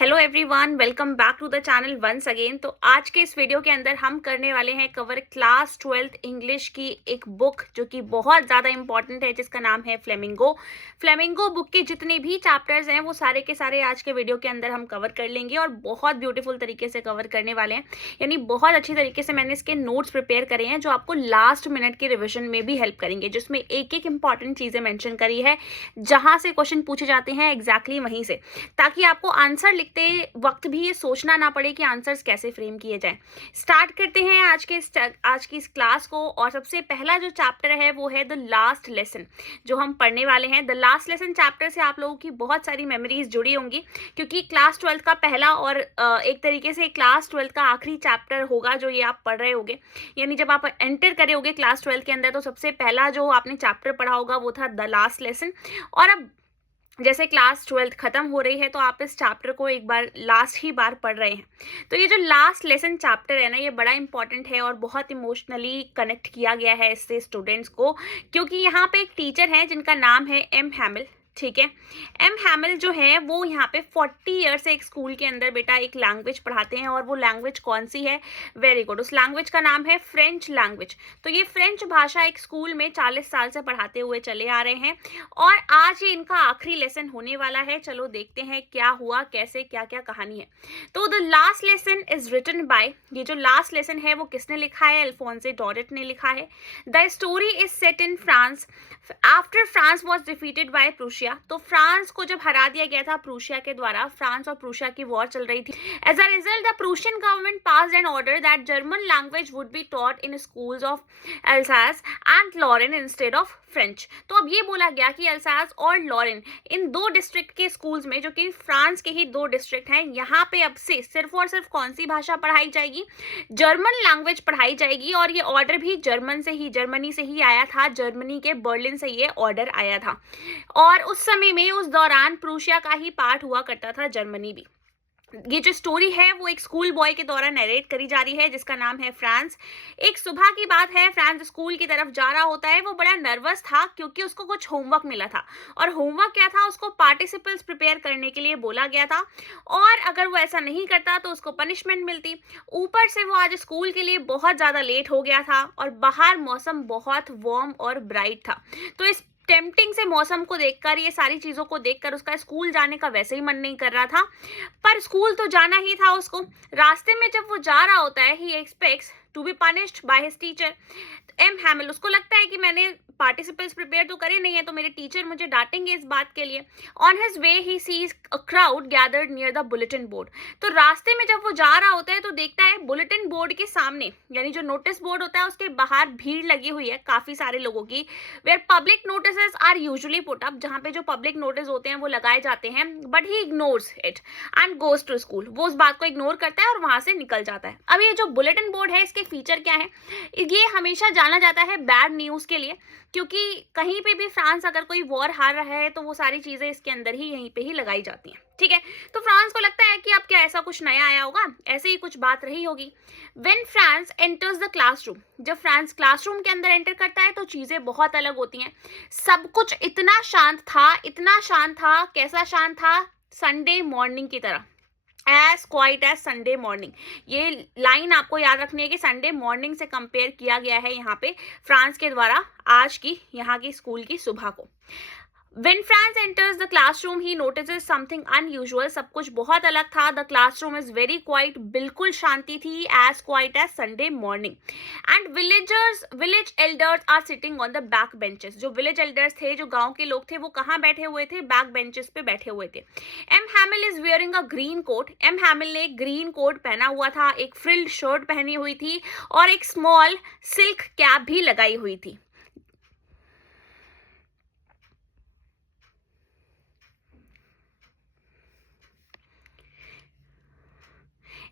Hello everyone, welcome back to the channel once again. तो आज के इस वीडियो के अंदर हम करने वाले हैं कवर क्लास 12th इंग्लिश की एक बुक जो कि बहुत ज़्यादा इंपॉर्टेंट है, जिसका नाम है फ्लेमिंगो। फ्लेमिंगो बुक के जितने भी चैप्टर्स हैं वो सारे के सारे आज के वीडियो के अंदर हम कवर कर लेंगे और बहुत ब्यूटीफुल तरीके से कवर करने वाले हैं। यानी बहुत अच्छी तरीके से मैंने इसके नोट्स प्रिपेयर करे हैं जो आपको लास्ट मिनट के रिविजन में भी हेल्प करेंगे, जिसमें एक एक इंपॉर्टेंट चीज़ें मैंशन करी है जहाँ से क्वेश्चन पूछे जाते हैं एग्जैक्टली वहीं से, ताकि आपको आंसर लिखते वक्त भी ये सोचना ना पड़े कि आंसर्स कैसे फ्रेम किए जाएं। स्टार्ट करते हैं आज की इस क्लास को। और सबसे पहला जो चैप्टर है वो है द लास्ट लेसन, जो हम पढ़ने वाले हैं। द लास्ट लेसन चैप्टर से आप लोगों की बहुत सारी मेमोरीज जुड़ी होंगी, क्योंकि क्लास 12 का पहला और एक तरीके से क्लास 12 का आखिरी चैप्टर होगा जो ये आप पढ़ रहे होगे। यानी जब आप एंटर करे होगे क्लास 12 के अंदर, तो सबसे पहला जो आपने चैप्टर पढ़ा होगा वो था द लास्ट लेसन। और अब जैसे क्लास 12 खत्म हो रही है तो आप इस चैप्टर को एक बार लास्ट ही बार पढ़ रहे हैं। तो ये जो लास्ट लेसन चैप्टर है ना, ये बड़ा इंपॉर्टेंट है और बहुत इमोशनली कनेक्ट किया गया है इससे स्टूडेंट्स को, क्योंकि यहाँ पे एक टीचर है जिनका नाम है एम हैमिल। ठीक है, एम हैमिल जो है वो यहाँ पे 40 ईयर से एक स्कूल के अंदर बेटा एक लैंग्वेज पढ़ाते हैं। और वो लैंग्वेज कौन सी है? वेरी गुड, उस लैंग्वेज का नाम है फ्रेंच लैंग्वेज। तो ये फ्रेंच भाषा एक स्कूल में 40 साल से पढ़ाते हुए चले आ रहे हैं और आज ये इनका आखिरी लेसन होने वाला है। चलो देखते हैं क्या हुआ, कैसे, क्या क्या कहानी है। तो the last lesson is written by, ये जो लास्ट लेसन है वो किसने लिखा है? अल्फोंसे डॉरेट ने लिखा है। The story is set in France after France was defeated by Prussia. तो फ्रांस को जब हरा दिया गया था प्रूशिया के द्वारा, फ्रांस और प्रूशिया की वॉर चल रही थी। As a result the Prussian government passed an order that German language would be taught in schools of Alsace and Lorraine instead of French. तो अब ये बोला गया कि अल्सास और लॉरेन, इन दो डिस्ट्रिक्ट के स्कूल्स में, जो कि फ्रांस के ही दो डिस्ट्रिक्ट हैं, यहाँ पे अब से सिर्फ और सिर्फ कौन सी भाषा पढ़ाई जाएगी? जर्मन लैंग्वेज पढ़ाई जाएगी। और ये ऑर्डर भी जर्मनी से ही आया था, जर्मनी के बर्लिन से ये ऑर्डर आया था। और उस समय में, उस दौरान प्रूशिया का ही पार्ट हुआ करता था जर्मनी भी। ये जो स्टोरी है वो एक स्कूल बॉय के द्वारा नरेट करी जा रही है जिसका नाम है फ्रांस। एक सुबह की बात है, फ्रांस स्कूल की तरफ जा रहा होता है। वो बड़ा नर्वस था क्योंकि उसको कुछ होमवर्क मिला था। और होमवर्क क्या था? उसको पार्टिसिपल्स प्रिपेयर करने के लिए बोला गया था और अगर वो ऐसा नहीं करता तो उसको पनिशमेंट मिलती। ऊपर से वो आज स्कूल के लिए बहुत ज़्यादा लेट हो गया था और बाहर मौसम बहुत वार्म और ब्राइट था। तो इस टेम्पटिंग से मौसम को देखकर, ये सारी चीज़ों को देखकर उसका स्कूल जाने का वैसे ही मन नहीं कर रहा था, पर स्कूल तो जाना ही था उसको। रास्ते में जब वो जा रहा होता है, he expects to be punished by his teacher. M Hamel, उसको लगता है कि मैंने पार्टिसिपल्स प्रिपेयर तो करे नहीं है, तो मेरे टीचर मुझे डांटेंगे इस बात के लिए। On his way he sees a crowd gathered near the bulletin board. तो रास्ते में जब वो जा रहा होता है तो देखता है बुलेटिन बोर्ड के सामने, यानी जो नोटिस बोर्ड होता है उसके बाहर भीड़ लगी हुई है काफी सारे लोगों की। Where public notice are usually put up, जहाँ पे जो पब्लिक नोटिस होते हैं वो लगाए जाते हैं। But he ignores it and goes to school. वो उस बात को इग्नोर करता है और वहां से निकल जाता है। अब ये जो बुलेटिन बोर्ड है, इसके फीचर क्या है? ये हमेशा जाना जाता है बैड न्यूज के लिए, क्योंकि कहीं पे भी फ्रांस अगर कोई वॉर हार रहा है तो वो सारी चीजें इसके अंदर ही, यहीं पे ही लगाई जाती हैं। ठीक है, तो फ्रांस को लगता है कि अब क्या ऐसा कुछ नया आया होगा, ऐसे ही कुछ बात रही होगी। When France enters the classroom, जब फ्रांस क्लासरूम के अंदर एंटर करता है तो चीजें बहुत अलग होती हैं। सब कुछ इतना शांत था, इतना शांत था। कैसा शांत था? संडे मॉर्निंग की तरह, as quiet as Sunday morning. ये लाइन आपको याद रखनी है कि संडे मॉर्निंग से कंपेयर किया गया है यहाँ पे फ्रांस के द्वारा आज की यहाँ की स्कूल की सुबह को। When France enters the classroom, he notices something unusual. सब कुछ बहुत अलग था। The classroom is very quiet. बिल्कुल शांति थी, as quiet as Sunday morning. And village elders are sitting on the back benches. जो village elders थे, जो गांव के लोग थे, वो कहाँ बैठे हुए थे? back benches पे बैठे हुए थे। M. Hamill is wearing a green coat. M. Hamill ने एक green coat पहना हुआ था, एक frilled shirt पहनी हुई थी और एक small silk cap भी लगाई हुई थी।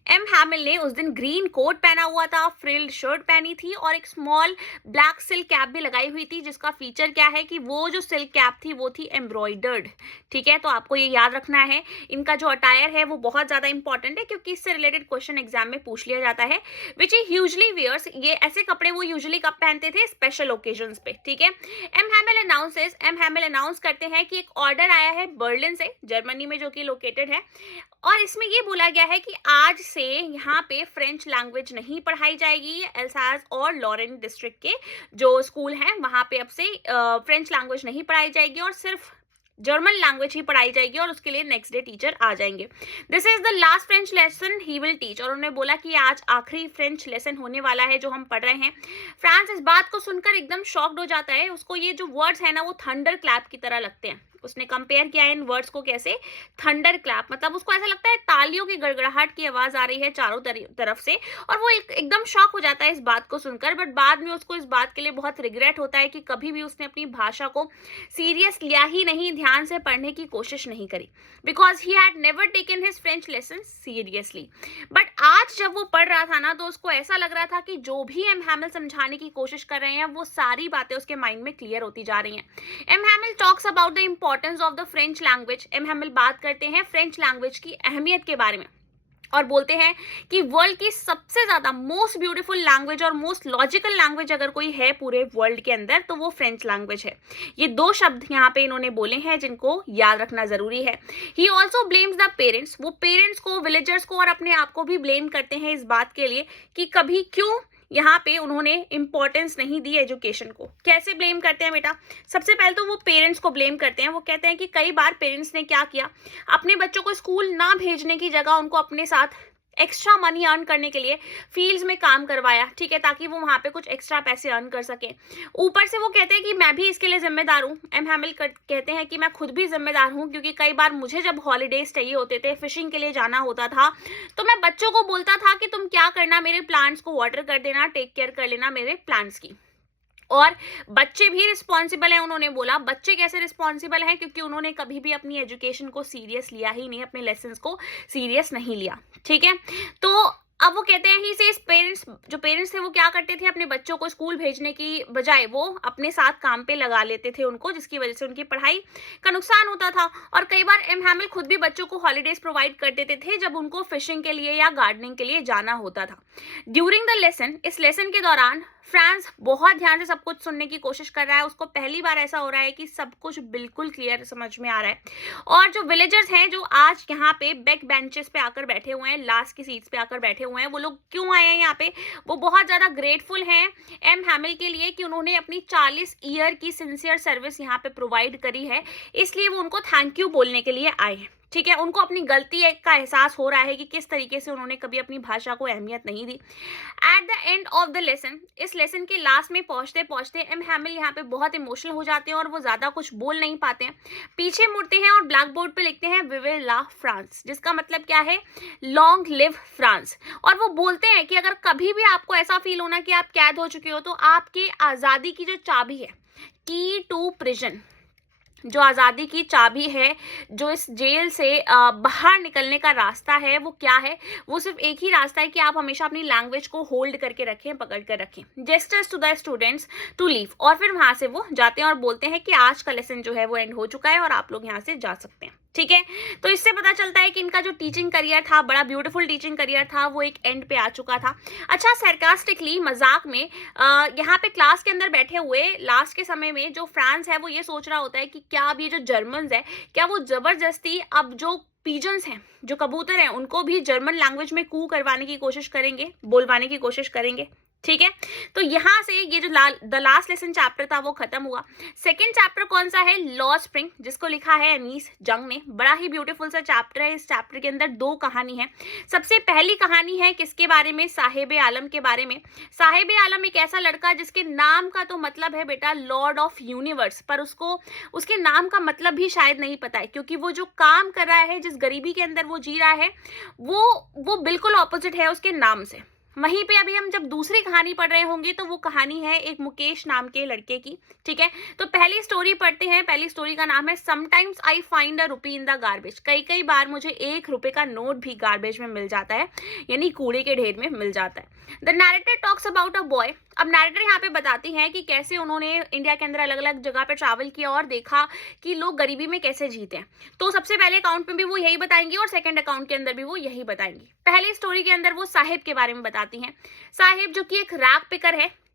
एम हैमिल ने उस दिन ग्रीन कोट पहना हुआ था, फ्रिल्ड शर्ट पहनी थी और एक स्मॉल ब्लैक सिल्क कैप भी लगाई हुई थी, जिसका फीचर क्या है कि वो जो सिल्क कैप थी वो थी एम्ब्रॉयडर्ड। ठीक है, तो आपको ये याद रखना है। इनका जो अटायर है वो बहुत ज्यादा इंपॉर्टेंट है क्योंकि इससे रिलेटेड क्वेश्चन एग्जाम में पूछ लिया जाता है। विच ही यूजली वियर्स, ये ऐसे कपड़े वो यूजुअली कब पहनते थे? स्पेशल ओकेजन्स पे। ठीक है, एम हैमिल अनाउंस करते हैं कि एक ऑर्डर आया है बर्लिन से, जर्मनी में, जो कि लोकेटेड है, और इसमें ये बोला गया है कि आज से यहाँ पे फ्रेंच लैंग्वेज नहीं पढ़ाई जाएगी। एल्सास और लॉरेन डिस्ट्रिक्ट के जो स्कूल हैं वहां पे अब से फ्रेंच लैंग्वेज नहीं पढ़ाई जाएगी और सिर्फ जर्मन लैंग्वेज ही पढ़ाई जाएगी, और उसके लिए नेक्स्ट डे टीचर आ जाएंगे। This is the last French lesson he will teach, और उन्होंने बोला कि आज आखिरी फ्रेंच लेसन होने वाला है जो हम पढ़ रहे हैं। फ्रांस इस बात को सुनकर एकदम शॉक्ड हो जाता है। उसको ये जो वर्ड्स है ना वो थंडर क्लैप की तरह लगते हैं। उसने कंपेयर किया इन वर्ड्स को कैसे? थंडर क्लैप, मतलब उसको ऐसा लगता है तालियों की गड़गड़ाहट की आवाज आ रही है चारों तरफ से, और वो एकदम शॉक हो जाता है इस बात को सुनकर। बट बाद में उसको इस बात के लिए बहुत रिग्रेट होता है कि कभी भी उसने अपनी भाषा को सीरियस लिया ही नहीं, ध्यान से पढ़ने की कोशिश नहीं करी, because he had never taken his French lesson seriously. But आज जब वो पढ़ रहा था ना तो उसको ऐसा लग रहा था कि जो भी एम हैमिल समझाने की कोशिश कर रहे हैं वो सारी बातें उसके माइंड में क्लियर होती जा रही हैं। M Hamel talks about the importance of the French language. M Hamel बात करते हैं फ्रेंच लैंग्वेज की अहमियत के बारे में और बोलते हैं कि वर्ल्ड की सबसे ज्यादा मोस्ट ब्यूटीफुल लैंग्वेज और मोस्ट लॉजिकल लैंग्वेज अगर कोई है पूरे वर्ल्ड के अंदर तो वो फ्रेंच लैंग्वेज है। ये दो शब्द यहाँ पे इन्होंने बोले हैं जिनको याद रखना जरूरी है। He also blames the parents, वो पेरेंट्स को, विलेजर्स को और अपने आप को भी ब्लेम करते हैं इस बात के लिए कि कभी क्यों यहाँ पे उन्होंने इंपॉर्टेंस नहीं दी एजुकेशन को। कैसे ब्लेम करते हैं बेटा? सबसे पहले तो वो पेरेंट्स को ब्लेम करते हैं। वो कहते हैं कि कई बार पेरेंट्स ने क्या किया, अपने बच्चों को स्कूल ना भेजने की जगह उनको अपने साथ एक्स्ट्रा मनी अर्न करने के लिए फील्ड्स में काम करवाया, ठीक है, ताकि वो वहां पे कुछ एक्स्ट्रा पैसे अर्न कर सके। ऊपर से वो कहते हैं कि मैं भी इसके लिए जिम्मेदार हूँ। एम हैमिल कहते हैं कि मैं खुद भी जिम्मेदार हूँ क्योंकि कई बार मुझे जब हॉलीडेज चाहिए होते थे, फिशिंग के लिए जाना होता था, तो मैं बच्चों को बोलता था कि तुम क्या करना, मेरे प्लांट्स को वाटर कर देना, टेक केयर कर लेना मेरे प्लांट्स की। और बच्चे भी रिस्पॉन्सिबल हैं। उन्होंने बोला बच्चे कैसे रिस्पॉन्सिबल हैं? क्योंकि उन्होंने कभी भी अपनी एजुकेशन को सीरियस लिया ही नहीं, अपने लेसन्स को सीरियस नहीं लिया। ठीक है, तो अब वो कहते हैं ही से पेरेंट्स, जो पेरेंट्स थे वो क्या करते थे, अपने बच्चों को स्कूल भेजने की बजाय वो अपने साथ काम पे लगा लेते थे उनको, जिसकी वजह से उनकी पढ़ाई का नुकसान होता था। और कई बार एम हैमिल खुद भी बच्चों को हॉलीडेज प्रोवाइड कर देते थे जब उनको फिशिंग के लिए या गार्डनिंग के लिए जाना होता था। ड्यूरिंग द लेसन, इस लेसन के दौरान फ्रांस बहुत ध्यान से सब कुछ सुनने की कोशिश कर रहा है। उसको पहली बार ऐसा हो रहा है कि सब कुछ बिल्कुल क्लियर समझ में आ रहा है। और जो विलेजर्स हैं जो आज यहाँ पे बैक बेंचेस पे आकर बैठे हुए हैं, लास्ट की सीट्स पे आकर बैठे हुए हैं, वो लोग क्यों आए हैं यहाँ पे? वो बहुत ज्यादा ग्रेटफुल हैं एम हैमिल के लिए कि उन्होंने अपनी 40 ईयर की सिंसियर सर्विस यहाँ पे प्रोवाइड करी है, इसलिए वो उनको थैंक यू बोलने के लिए आए हैं। ठीक है, उनको अपनी गलती का एहसास हो रहा है कि किस तरीके से उन्होंने कभी अपनी भाषा को अहमियत नहीं दी। At the end of the lesson, इस लेसन के लास्ट में पहुंचते पहुंचते एम हैमिल यहाँ पे बहुत इमोशनल हो जाते हैं और वो ज्यादा कुछ बोल नहीं पाते हैं। पीछे मुड़ते हैं और ब्लैक बोर्ड पे लिखते हैं वी विल ला फ्रांस, जिसका मतलब क्या है? Long live France. और वो बोलते हैं कि अगर कभी भी आपको ऐसा फील होना कि आप कैद हो चुके हो तो आपकी आजादी की जो चाबी है, की टू प्रिजन, जो आज़ादी की चाबी है, जो इस जेल से बाहर निकलने का रास्ता है, वो क्या है? वो सिर्फ एक ही रास्ता है कि आप हमेशा अपनी लैंग्वेज को होल्ड करके रखें, पकड़ कर रखें। Gestures to the students to leave, और फिर वहां से वो जाते हैं और बोलते हैं कि आज का लेसन जो है वो एंड हो चुका है और आप लोग यहाँ से जा सकते हैं। ठीक है, तो इससे पता चलता है कि इनका जो टीचिंग करियर था, बड़ा ब्यूटीफुल टीचिंग करियर था, वो एक एंड पे आ चुका था। अच्छा, सरकास्टिकली, मजाक में, यहाँ पे क्लास के अंदर बैठे हुए लास्ट के समय में जो फ्रांस है वो ये सोच रहा होता है कि क्या अब ये जो जर्मन्स है, क्या वो जबरदस्ती अब जो पीजन्स हैं, जो कबूतर हैं, उनको भी जर्मन लैंग्वेज में कू करवाने की कोशिश करेंगे, बोलवाने की कोशिश करेंगे। ठीक है, तो यहां से ये जो द लास्ट लेसन चैप्टर था वो खत्म हुआ। सेकंड चैप्टर कौन सा है? लॉ स्प्रिंग, जिसको लिखा है अनीस जंग ने। बड़ा ही ब्यूटीफुल सा चैप्टर है। इस चैप्टर के अंदर दो कहानी है। सबसे पहली कहानी है किसके बारे में? साहिब आलम के बारे में। साहिब आलम एक ऐसा लड़का जिसके नाम का तो मतलब है बेटा लॉर्ड ऑफ यूनिवर्स, पर उसको उसके नाम का मतलब भी शायद नहीं पता है, क्योंकि वो जो काम कर रहा है, जिस गरीबी के अंदर वो जी रहा है, वो बिल्कुल ऑपोजिट है उसके नाम से। वहीं पे अभी हम जब दूसरी कहानी पढ़ रहे होंगे तो वो कहानी है एक मुकेश नाम के लड़के की, ठीक है। तो पहली स्टोरी पढ़ते हैं। पहली स्टोरी का नाम है sometimes I find a rupee in the garbage. कई कई बार मुझे 1 रुपए का नोट भी गार्बेज में मिल जाता है, यानी कूड़े के ढेर में मिल जाता है। The narrator talks about a boy. अब नैरेटर यहाँ पे बताती हैं कि कैसे उन्होंने इंडिया के अंदर अलग अलग जगह पे ट्रैवल किया और देखा कि लोग गरीबी में कैसे जीते हैं। तो सबसे पहले अकाउंट में भी वो यही बताएंगी और सेकंड अकाउंट के अंदर भी वो यही बताएंगी। पहली स्टोरी के अंदर वो साहिब के बारे में बताती हैं। साहिब जो कि एक रैग पिकर है,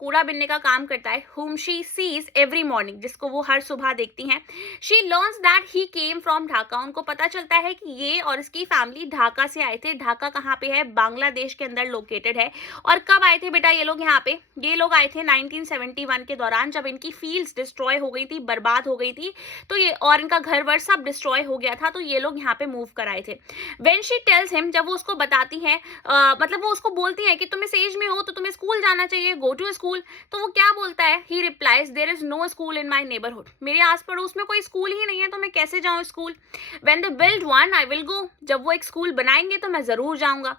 कूड़ा बिनने का काम करता है, whom she sees every morning, जिसको वो हर सुबह देखती हैं। She learns that he came from Dhaka. उनको पता चलता है कि ये और इसकी फैमिली ढाका से आए थे। ढाका कहाँ पे है? बांग्लादेश के अंदर लोकेटेड है। और कब आए थे बेटा ये लोग यहाँ पे? ये लोग आए थे 1971 के दौरान, जब इनकी फील्ड्स डिस्ट्रॉय हो गई थी, बर्बाद हो गई थी, तो ये और इनका घर वर सब डिस्ट्रॉय हो गया था, तो ये लोग यहाँ पे मूव कर आए थे। When she tells him, जब वो उसको बताती हैं, मतलब वो उसको बोलती है कि तुम इस एज में हो तो तुम्हें स्कूल जाना चाहिए, गो टू स्कूल। तो वो क्या बोलता है? He replies there is no school in my neighbourhood. मेरे आस पड़ोस में कोई स्कूल ही नहीं है, तो मैं कैसे जाऊं school? When they build one I will go. जब वो एक स्कूल बनाएंगे तो मैं जरूर जाऊंगा।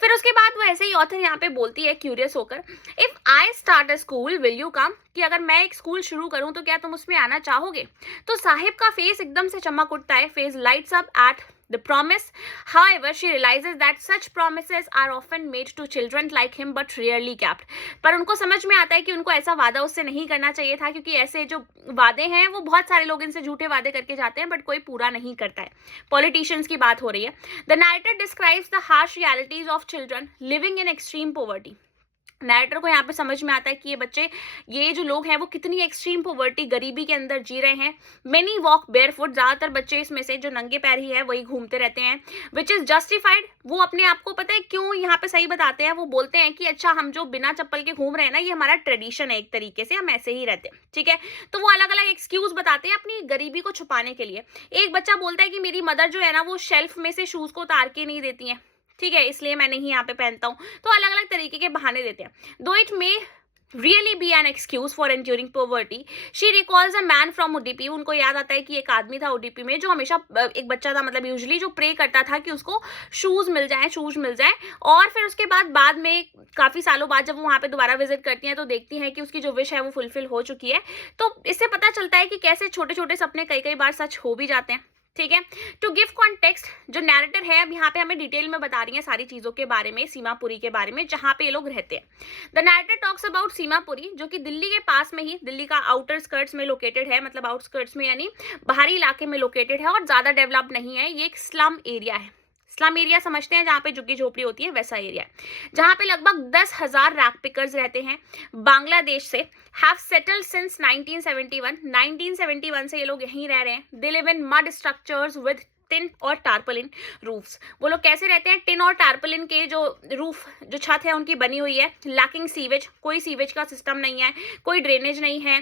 फिर उसके बाद वो ऐसे ही ऑथर यहाँ पे बोलती है क्यूरियस होकर, if I start a school will you come, कि अगर मैं एक स्कूल शुरू करूं तो क्या तुम उसमें आना चाहोगे? तो साहिब का फेस एकदम से चमक उठता है, face lights up at the promise. However, she realizes that such promises are often made to children like him but rarely kept. पर उनको समझ में आता है कि उनको ऐसा वादा उससे नहीं करना चाहिए था, क्योंकि ऐसे जो वादे हैं वो बहुत सारे लोग इनसे झूठे वादे करके जाते हैं बट कोई पूरा नहीं करता है। पॉलिटिशियंस की बात हो रही है। The narrator describes the harsh realities of children living in extreme poverty. Narrator को यहाँ पे समझ में आता है कि ये बच्चे, ये जो लोग हैं वो कितनी एक्सट्रीम पॉवर्टी, गरीबी के अंदर जी रहे हैं। मेनी वॉक बेयरफुट, ज्यादातर बच्चे इसमें से जो नंगे पैर ही है वही घूमते रहते हैं। विच इज जस्टिफाइड, वो अपने आप को पता है क्यों यहाँ पे सही बताते हैं। वो बोलते हैं कि अच्छा हम जो बिना चप्पल के घूम रहे हैं ना, ये हमारा ट्रेडिशन है, एक तरीके से हम ऐसे ही रहते हैं, ठीक है। तो वो अलग अलग एक्सक्यूज बताते हैं अपनी गरीबी को छुपाने के लिए। एक बच्चा बोलता है कि मेरी मदर जो है ना वो शेल्फ में से शूज को उतार के नहीं देती है, ठीक है, इसलिए मैं नहीं यहाँ पे पहनता हूँ। तो अलग अलग तरीके के बहाने देते हैं। दो it may really be an excuse for enduring poverty. She recalls a man from UDP. उनको याद आता है कि एक आदमी था UDP में जो हमेशा, एक बच्चा था मतलब यूजुअली, जो प्रे करता था कि उसको शूज मिल जाए। और फिर उसके बाद में काफी सालों बाद जब वो वहाँ पे दोबारा विजिट करती हैं तो देखती हैं कि उसकी जो विश है वो फुलफिल हो चुकी है। तो इससे पता चलता है कि कैसे छोटे छोटे सपने कई कई बार सच हो भी जाते हैं, ठीक है। टू गिव कॉन्टेक्स्ट, जो नैरेटर है अब यहाँ पे हमें डिटेल में बता रही है सारी चीजों के बारे में, सीमापुरी के बारे में, जहाँ पे ये लोग रहते हैं। The narrator talks about Seemapuri, जो कि दिल्ली के पास में ही, दिल्ली का आउटर स्कर्ट्स में लोकेटेड है, मतलब आउटस्कर्ट्स में यानी बाहरी इलाके में लोकेटेड है और ज्यादा डेवलप नहीं है। ये एक स्लम एरिया है। स्लम एरिया समझते हैं जहाँ पे झुग्गी झोपड़ी होती है, वैसा एरिया है, जहाँ पे लगभग 10,000 रैग पिकर्स रहते हैं बांग्लादेश से। हैव सेटल्ड सिंस 1971 से ये लोग यहीं रह रहे हैं। They live in mud structures with tin और टार्पलिन रूफ्स। वो लोग कैसे रहते हैं? टिन और टार्पलिन के जो रूफ, जो छत है उनकी बनी हुई है। लैकिंग सीवेज, कोई सीवेज का सिस्टम नहीं है, कोई ड्रेनेज नहीं है,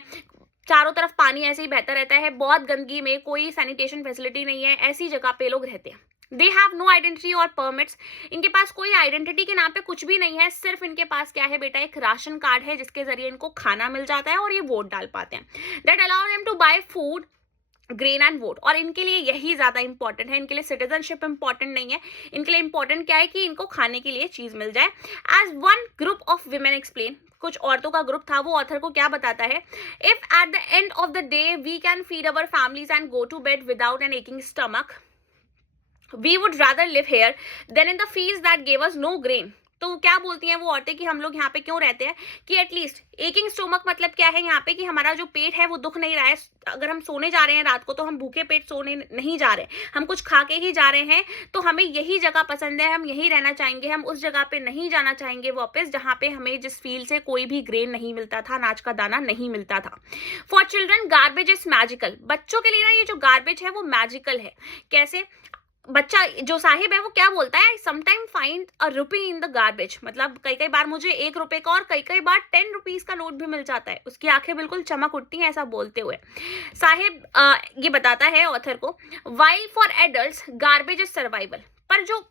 चारों तरफ पानी ऐसे ही बहता रहता है, बहुत गंदगी में, कोई सैनिटेशन फैसिलिटी नहीं है, ऐसी जगह पे लोग रहते हैं। दे हैव नो आइडेंटिटी और परमिट्स, इनके पास कोई आइडेंटिटी के नाम पे कुछ भी नहीं है, सिर्फ इनके पास क्या है बेटा? एक राशन कार्ड है जिसके जरिए इनको खाना मिल जाता है और ये वोट डाल पाते हैं। That allow them to buy food, grain and vote. और इनके लिए यही ज्यादा इंपॉर्टेंट है, इनके लिए सिटीजनशिप इंपॉर्टेंट नहीं है, इनके लिए इंपॉर्टेंट क्या है कि इनको खाने के लिए चीज मिल जाए। As one group of women explain, कुछ औरतों का ग्रुप था, वो ऑथर को क्या बताता है? If at the end of the day we can feed our families and go to bed without an aching stomach, we would rather live here than in the fields that gave us no grain. तो क्या बोलती हैं वो औरतें कि हम लोग यहाँ पे क्यों रहते हैं? कि एटलीस्ट एकिंग स्टोमक मतलब क्या है यहाँ पे? कि हमारा जो पेट है वो दुख नहीं रहा है। अगर हम सोने जा रहे हैं रात को तो हम भूखे पेट सोने नहीं जा रहे, हम कुछ खा के ही जा रहे हैं। तो हमें यही जगह पसंद है, हम यहीं रहना चाहेंगे, हम उस जगह पे नहीं जाना चाहेंगे वापस जहाँ पे हमें, जिस फील्ड से कोई भी ग्रेन नहीं मिलता था, अनाज का दाना नहीं मिलता था। For children garbage is magical, बच्चों के लिए ना ये जो गार्बेज है वो मैजिकल है। कैसे? बच्चा जो साहिब है वो क्या बोलता है? Sometime find a rupee in the garbage, मतलब कई कई बार मुझे 1 रुपए का और कई कई बार 10 रुपीज का नोट भी मिल जाता है। उसकी आंखें बिल्कुल चमक उठती हैं ऐसा बोलते हुए। साहिब ये बताता है ऑथर को, while for adults garbage is survival, पर जो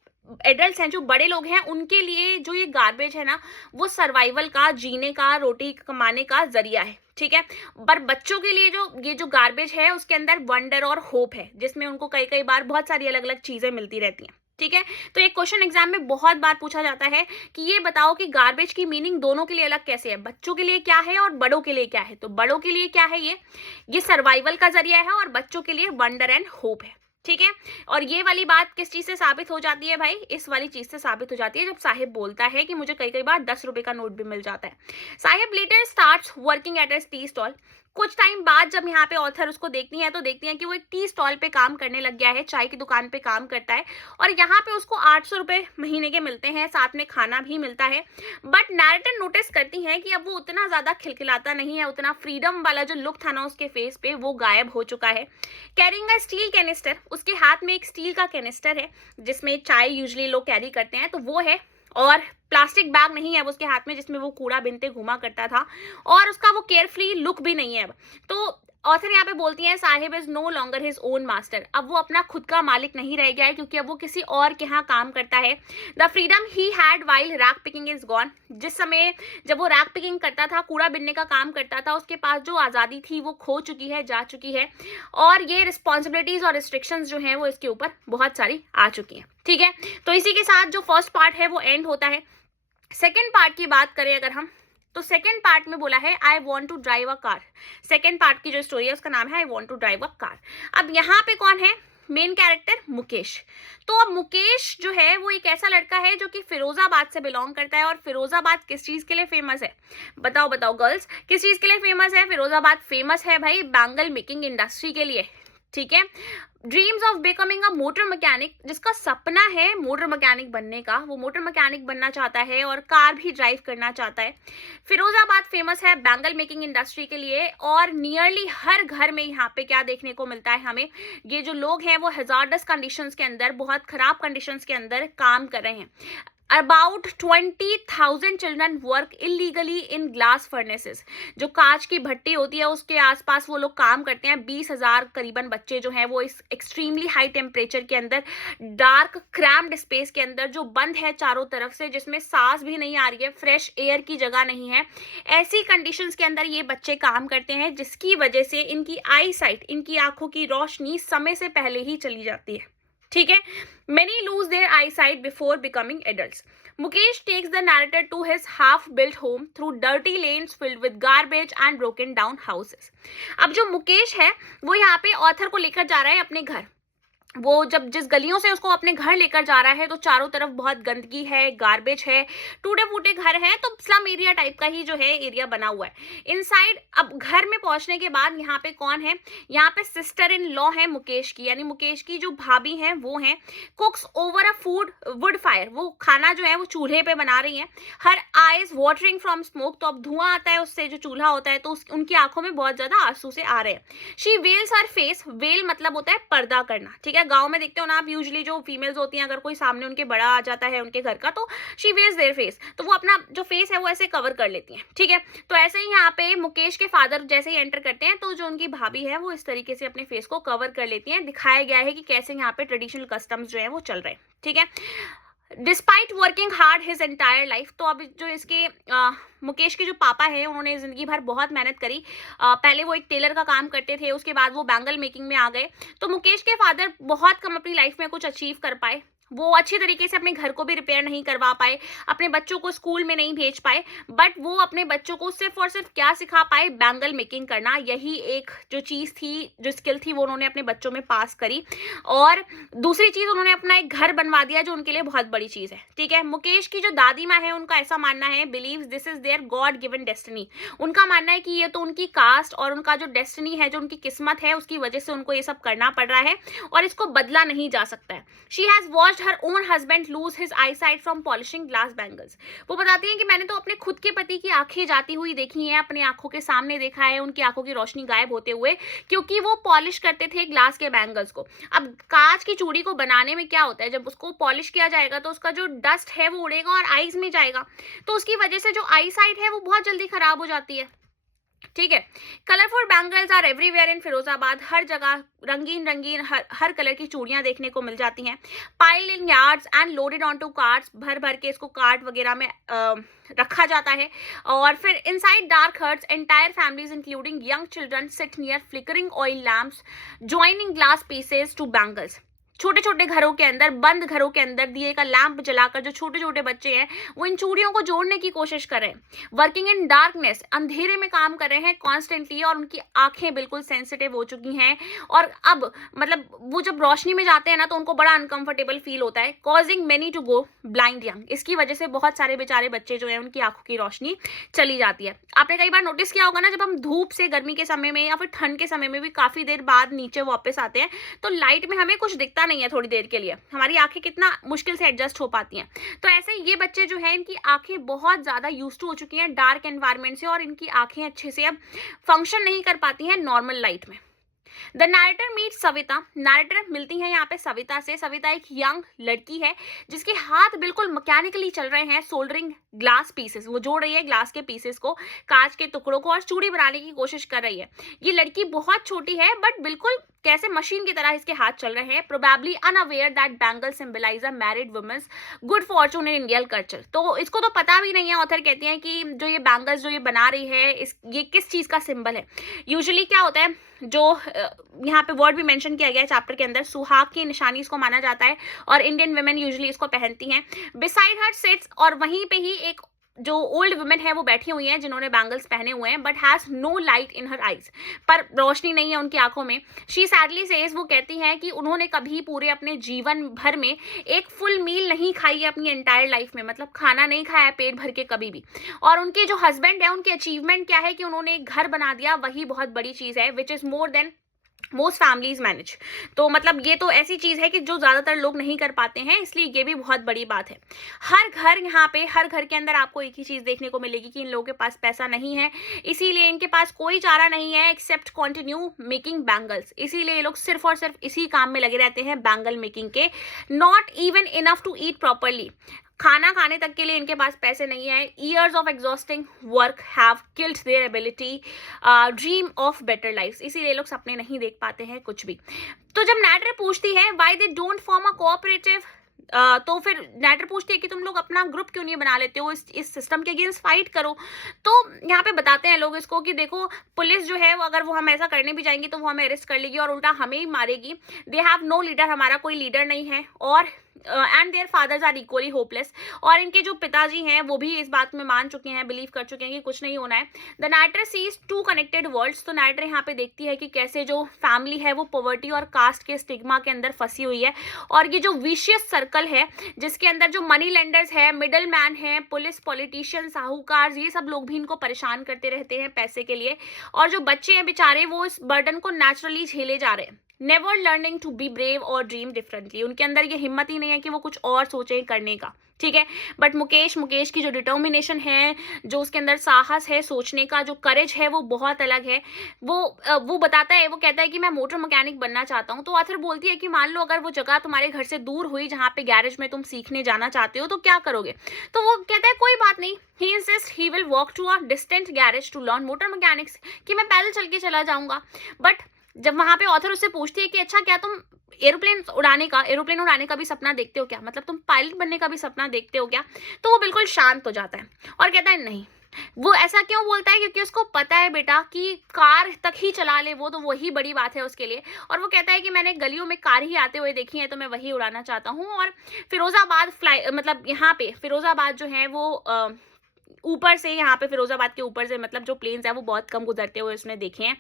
एडल्ट्स हैं, जो बड़े लोग हैं, उनके लिए जो ये गार्बेज है ना वो सर्वाइवल का, जीने का, रोटी कमाने का जरिया है, ठीक है। पर बच्चों के लिए जो ये जो गार्बेज है उसके अंदर वंडर और होप है, जिसमें उनको कई कई बार बहुत सारी अलग अलग चीजें मिलती रहती हैं। ठीक है। तो एक क्वेश्चन एग्जाम में बहुत बार पूछा जाता है कि ये बताओ कि गार्बेज की मीनिंग दोनों के लिए अलग कैसे है, बच्चों के लिए क्या है और बड़ों के लिए क्या है। तो बड़ों के लिए क्या है, ये सर्वाइवल का जरिया है, और बच्चों के लिए वंडर एंड होप है। ठीक है। और ये वाली बात किस चीज से साबित हो जाती है भाई, इस वाली चीज से साबित हो जाती है जब साहिब बोलता है कि मुझे कई कई बार 10 रुपए का नोट भी मिल जाता है। Saheb later starts working at a tea stall. कुछ टाइम बाद जब यहाँ पे ऑथर उसको देखती है तो देखती है कि वो एक टी स्टॉल पे काम करने लग गया है, चाय की दुकान पे काम करता है, और यहाँ पे उसको 800 रुपए महीने के मिलते हैं, साथ में खाना भी मिलता है। बट नैरेटर नोटिस करती है कि अब वो उतना ज्यादा खिलखिलाता नहीं है, उतना फ्रीडम वाला जो लुक था ना उसके फेस पे वो गायब हो चुका है। कैरिंग अ स्टील कैनिस्टर, उसके हाथ में एक स्टील का कैनिस्टर है जिसमें चाय यूजली लोग कैरी करते हैं, तो वो है, और प्लास्टिक बैग नहीं है अब उसके हाथ में जिसमें वो कूड़ा बिनते घुमा करता था, और उसका वो केयरफ्री लुक भी नहीं है अब। तो ऑथर यहाँ पे बोलती है Saheb is no longer his own master, अब वो अपना खुद का मालिक नहीं रह गया है क्योंकि अब वो किसी और के यहाँ काम करता है। The freedom he had while rag picking is gone, जिस समय जब वो रैक पिकिंग करता था, कूड़ा बिनने का काम करता था, उसके पास जो आज़ादी थी वो खो चुकी है, जा चुकी है, और ये रिस्पॉन्सिबिलिटीज और रिस्ट्रिक्शंस जो हैं वो इसके ऊपर बहुत सारी आ चुकी हैं। ठीक है। तो इसी के साथ जो फर्स्ट पार्ट है वो एंड होता है। सेकेंड पार्ट की बात करें अगर हम, तो सेकेंड पार्ट में बोला है I want to drive a car. Second part की जो स्टोरी है उसका नाम है I want to drive a car. अब यहाँ पे कौन है मेन कैरेक्टर, मुकेश। तो अब मुकेश जो है वो एक ऐसा लड़का है जो कि फिरोजाबाद से बिलोंग करता है, और फिरोजाबाद किस चीज के लिए फेमस है, बताओ बताओ गर्ल्स, किस चीज के लिए फेमस है फिरोजाबाद? फेमस है भाई बैंगल मेकिंग इंडस्ट्री के लिए। ठीक है। Dreams of becoming a motor mechanic, जिसका सपना है मोटर मैकेनिक बनने का, वो मोटर मैकेनिक बनना चाहता है और कार भी ड्राइव करना चाहता है। फिरोजाबाद फेमस है बैंगल मेकिंग इंडस्ट्री के लिए, और नियरली हर घर में यहाँ पे क्या देखने को मिलता है हमें, ये जो लोग हैं वो हैजार्डस कंडीशंस के अंदर, बहुत खराब कंडीशंस के अंदर काम कर रहे हैं। About 20,000 children work illegally in glass furnaces। जो कांच की भट्टी होती है उसके आसपास वो लोग काम करते हैं। 20,000 करीबन बच्चे जो हैं वो इस एक्सट्रीमली हाई टेम्परेचर के अंदर, डार्क क्रैम्ड स्पेस के अंदर जो बंद है चारों तरफ से, जिसमें सांस भी नहीं आ रही है, फ्रेश एयर की जगह नहीं है, ऐसी कंडीशंस के अंदर ये बच्चे काम करते हैं, जिसकी वजह से इनकी आई साइट, इनकी आंखों की रोशनी समय से पहले ही चली जाती है। ठीक है। Many lose their eyesight before becoming adults. Mukesh takes the narrator to his half built home through dirty lanes filled with garbage and broken down houses. अब जो मुकेश है वो यहाँ पे ऑथर को लेकर जा रहा है अपने घर। वो जब जिस गलियों से उसको अपने घर लेकर जा रहा है तो चारों तरफ बहुत गंदगी है, गार्बेज है, टूटे फूटे घर हैं, तो स्लम एरिया टाइप का ही जो है एरिया बना हुआ है इनसाइड। अब घर में पहुंचने के बाद यहाँ पे कौन है, यहाँ पे सिस्टर इन लॉ है मुकेश की, यानी मुकेश की जो भाभी हैं वो हैं। कुक्स over a food wood fire, वो खाना जो है वो चूल्हे पे बना रही हैं। Her eyes watering from smoke, तो अब धुआं आता है उससे, जो चूल्हा होता है, तो उनकी आंखों में बहुत ज्यादा आंसू से आ रहे हैं। She veils her face, veil मतलब होता है पर्दा करना। ठीक है। गांव में देखते हो ना आप, यूजुअली जो फीमेल्स होती हैं अगर कोई सामने उनके बड़ा आ जाता है उनके घर का, तो शी वेयर्स देयर फेस, तो वो अपना जो फेस है वो ऐसे कवर कर लेती हैं। ठीक है। तो ऐसे ही यहाँ पे मुकेश के फादर जैसे ही एंटर करते हैं तो जो उनकी भाभी है वो इस तरीके से अपने फेस को कवर कर लेती हैं। दिखाया गया है कि कैसे यहाँ पे ट्रेडिशनल कस्टम्स जो है वो चल रहे हैं। ठीक है। Despite working hard his entire life, तो अब जो इसके मुकेश के जो पापा हैं उन्होंने जिंदगी भर बहुत मेहनत करी। पहले वो एक टेलर का काम करते थे, उसके बाद वो बैंगल मेकिंग में आ गए। तो मुकेश के फादर बहुत कम अपनी लाइफ में कुछ अचीव कर पाए, वो अच्छी तरीके से अपने घर को भी रिपेयर नहीं करवा पाए, अपने बच्चों को स्कूल में नहीं भेज पाए, बट वो अपने बच्चों को सिर्फ और सिर्फ क्या सिखा पाए, बैंगल मेकिंग करना। यही एक जो चीज़ थी, जो स्किल थी, वो उन्होंने अपने बच्चों में पास करी। और दूसरी चीज़, उन्होंने अपना एक घर बनवा दिया जो उनके लिए बहुत बड़ी चीज़ है। ठीक है। मुकेश की जो दादी माँ है उनका ऐसा मानना है, believe this is their god given destiny. उनका मानना है कि ये तो उनकी कास्ट और उनका जो डेस्टिनी है, जो उनकी किस्मत है, उसकी वजह से उनको ये सब करना पड़ रहा है और इसको बदला नहीं जा सकता है। She has watched her own husband lose his I site from polishing glass bangles. वो बताती हैं कि मैंने तो अपने खुद के पति की आंखें जाती हुई देखी हैं, अपनी आंखों के सामने देखा है उनकी आंखों की रोशनी गायब होते हुए, क्योंकि वो पॉलिश करते थे ग्लास के बैंगल्स को। अब कांच की चूड़ी को बनाने में क्या होता है, जब उसको पॉलिश किया जाएगा तो उसका जो डस्ट है वो उड़ेगा और आईज में जाएगा, तो उसकी वजह से जो आई साइट है वो बहुत जल्दी खराब हो जाती है। ठीक है। Colourful bangles are everywhere in Firozabad, हर जगह रंगीन रंगीन हर कलर की चूड़ियां देखने को मिल जाती हैं। Pile in yards and loaded on to carts, भर भर के इसको कार्ट वगैरह में रखा जाता है। और फिर inside dark huts entire families including young children sit near flickering oil lamps joining glass pieces to bangles. छोटे छोटे घरों के अंदर, बंद घरों के अंदर दिए का लैंप जलाकर जो छोटे छोटे बच्चे हैं वो इन चूड़ियों को जोड़ने की कोशिश कर रहे हैं। वर्किंग इन डार्कनेस, अंधेरे में काम कर रहे हैं कॉन्स्टेंटली, और उनकी आंखें बिल्कुल सेंसिटिव हो चुकी हैं। और अब मतलब वो जब रोशनी में जाते हैं ना तो उनको बड़ा अनकंफर्टेबल फील होता है, causing many to go blind young. इसकी वजह से बहुत सारे बेचारे बच्चे जो है उनकी आंखों की रोशनी चली जाती है। आपने कई बार नोटिस किया होगा ना, जब हम धूप से गर्मी के समय में या फिर ठंड के समय में भी काफी देर बाद नीचे वापस आते हैं तो लाइट में हमें कुछ दिखता नहीं है थोड़ी देर के लिए, हमारी आंखें कितना मुश्किल से एडजस्ट हो पाती हैं। तो ऐसे ये बच्चे जो है इनकी आंखें बहुत ज्यादा यूज्ड टू हो चुकी हैं डार्क एनवायरनमेंट से, और इनकी आंखें अच्छे से अब फंक्शन नहीं कर पाती हैं नॉर्मल लाइट में। The narrator meet Savita, narrator मिलती है यहाँ पे सविता से। सविता एक यंग लड़की है जिसके हाथ बिल्कुल मैकेनिकली चल रहे हैं, सोल्डरिंग ग्लास पीसेस, वो जोड़ रही है ग्लास के पीसेस को, कांच के टुकड़ों को, और चूड़ी बनाने की कोशिश कर रही है। ये लड़की बहुत छोटी है बट बिल्कुल कैसे मशीन की तरह इसके हाथ चल रहे हैं, probably unaware that bangle symbolize a married women's good fortune in Indian culture. तो इसको तो पता भी नहीं है, ऑथर कहती हैं कि जो ये बैंगल्स जो ये बना रही है ये किस चीज का सिंबल है। यूजुअली क्या होता है, जो यहाँ पे वर्ड भी मेंशन किया गया है चैप्टर के अंदर, सुहाग की निशानी इसको माना जाता है और इंडियन वुमेन यूजुअली इसको पहनती हैं। बिसाइड हर सिट्स, और वहीं पे ही एक जो ओल्ड वुमेन है वो बैठी हुई हैं जिन्होंने बैंगल्स पहने हुए हैं, but has no light in her eyes, पर रोशनी नहीं है उनकी आंखों में। शी सैडली सेज, वो कहती हैं कि उन्होंने कभी पूरे अपने जीवन भर में एक फुल मील नहीं खाई है अपनी एंटायर लाइफ में, मतलब खाना नहीं खाया है पेट भर के कभी भी। और उनके जो हस्बैंड है उनकी अचीवमेंट क्या है कि उन्होंने एक घर बना दिया, वही बहुत बड़ी चीज है, which is more than most families manage. तो मतलब ये तो ऐसी चीज है कि जो ज्यादातर लोग नहीं कर पाते हैं, इसलिए ये भी बहुत बड़ी बात है। हर घर, यहाँ पे हर घर के अंदर आपको एक ही चीज देखने को मिलेगी कि इन लोगों के पास पैसा नहीं है, इसीलिए इनके पास कोई चारा नहीं है एक्सेप्ट कंटिन्यू मेकिंग बैंगल्स। इसीलिए ये लोग सिर्फ और सिर्फ इसी काम में लगे रहते हैं, बैंगल मेकिंग के। Not even enough to eat properly, खाना खाने तक के लिए इनके पास पैसे नहीं है। Years of exhausting work have killed their ability dream of better life, इसीलिए लोग सपने नहीं देख पाते हैं कुछ भी। तो जब नैटर पूछती है why they don't form a cooperative, तो फिर नैटर पूछती है कि तुम लोग अपना ग्रुप क्यों नहीं बना लेते हो, इस सिस्टम के अगेंस्ट फाइट करो। तो यहाँ पे बताते हैं लोग इसको कि देखो पुलिस जो है अगर वो हम ऐसा करने भी जाएंगे तो वो हमें अरेस्ट कर लेगी और उल्टा हमें ही मारेगी। दे हैव नो लीडर, हमारा कोई लीडर नहीं है, और and their fathers are equally hopeless, और इनके जो पिताजी हैं वो भी इस बात में मान चुके हैं, बिलीव कर चुके हैं कि कुछ नहीं होना है। The narrator sees two connected worlds, तो नैटर यहाँ पे देखती है कि कैसे जो फैमिली है वो पॉवर्टी और कास्ट के स्टिग्मा के अंदर फंसी हुई है, और ये जो विशियस सर्कल है जिसके अंदर जो मनी लेंडर्स है, मिडल मैन है, पुलिस, पॉलिटिशियन, साहूकार, ये सब लोग भी इनको परेशान करते रहते हैं पैसे के लिए, और जो बच्चे हैं बेचारे वो इस बर्डन को नेचुरली झेले जा रहे हैं। Never learning to be brave और ड्रीम डिफरेंटली, उनके अंदर ये हिम्मत ही नहीं है कि वो कुछ और सोचें करने का, ठीक है। बट मुकेश की जो डिटर्मिनेशन है, जो उसके अंदर साहस है, सोचने का जो करेज है, वो बहुत अलग है। वो बताता है, वो कहता है कि मैं मोटर मैकेनिक बनना चाहता हूँ। तो ऑथर बोलती है कि मान लो अगर वो जगह तुम्हारे घर से दूर हुई जहाँ पे गैरेज में तुम सीखने जाना चाहते हो तो क्या करोगे। तो वो कहता है कोई बात नहीं, he insist he will walk to a distant garage to learn motor mechanics, कि मैं पैदल चल के चला जाऊंगा। बट जब वहां पे ऑथर उससे पूछती है कि अच्छा क्या तुम एरोप्लेन उड़ाने का भी सपना देखते हो क्या, मतलब तुम पायलट बनने का भी सपना देखते हो क्या, तो वो बिल्कुल शांत हो जाता है और कहता है नहीं। वो ऐसा क्यों बोलता है, क्योंकि उसको पता है बेटा कि कार तक ही चला ले वो, तो वही बड़ी बात है उसके लिए। और वो कहता है कि मैंने गलियों में कार ही आते हुए देखी है तो मैं वही उड़ाना चाहता हूँ। और फिरोजाबाद मतलब यहाँ पे फिरोजाबाद जो है वो ऊपर से, यहाँ पे फिरोजाबाद के ऊपर से मतलब जो प्लेन्स है वो बहुत कम गुजरते हुए उसने देखे हैं,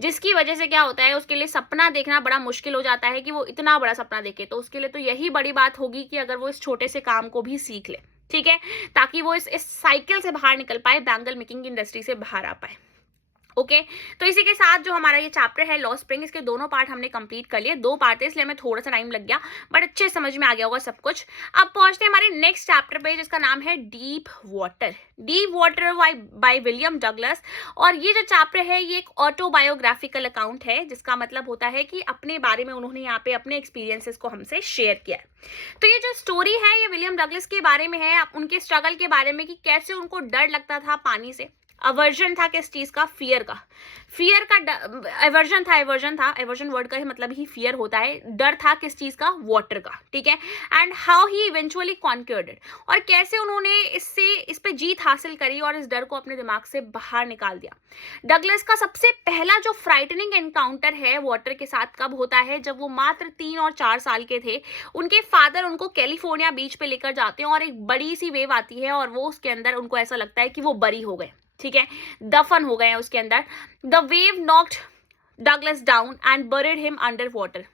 जिसकी वजह से क्या होता है उसके लिए सपना देखना बड़ा मुश्किल हो जाता है कि वो इतना बड़ा सपना देखे। तो उसके लिए तो यही बड़ी बात होगी कि अगर वो इस छोटे से काम को भी सीख ले, ठीक है, ताकि वो इस साइकिल से बाहर निकल पाए, बैंगल मेकिंग इंडस्ट्री से बाहर आ पाए। ओके तो इसी के साथ जो हमारा ये चैप्टर है लॉ स्प्रिंग, इसके दोनों पार्ट हमने कंप्लीट कर लिए। 2 पार्ट थे इसलिए हमें थोड़ा सा टाइम लग गया, बट अच्छे समझ में आ गया होगा सब कुछ। अब पहुंचते हैं हमारे नेक्स्ट चैप्टर पे जिसका नाम है deep water by William Douglas. और ये जो चैप्टर है ये एक ऑटोबायोग्राफिकल अकाउंट है, जिसका मतलब होता है कि अपने बारे में उन्होंने यहाँ पे अपने एक्सपीरियंसेस को हमसे शेयर किया है। तो ये जो स्टोरी है ये विलियम डगलस के बारे में है, उनके स्ट्रगल के बारे में कि कैसे उनको डर लगता था पानी से। अवर्जन था किस चीज का? फियर का। फियर का एवर्जन वर्ड का ही मतलब ही फियर होता है। डर था किस चीज का? वाटर का, ठीक है। And how he eventually conquered it, और कैसे उन्होंने इस पे जीत हासिल करी और इस डर को अपने दिमाग से बाहर निकाल दिया। डगलस का सबसे पहला जो फ्राइटनिंग एनकाउंटर है वाटर के साथ कब होता है? जब वो मात्र 3 और 4 साल के थे। उनके फादर उनको कैलिफोर्निया बीच पे लेकर जाते हैं और एक बड़ी सी वेव आती है और वो उसके अंदर उनको ऐसा लगता है कि वो बरी हो गए, ठीक है, दफन हो गए हैं उसके अंदर। The wave knocked Douglas down and buried him under water,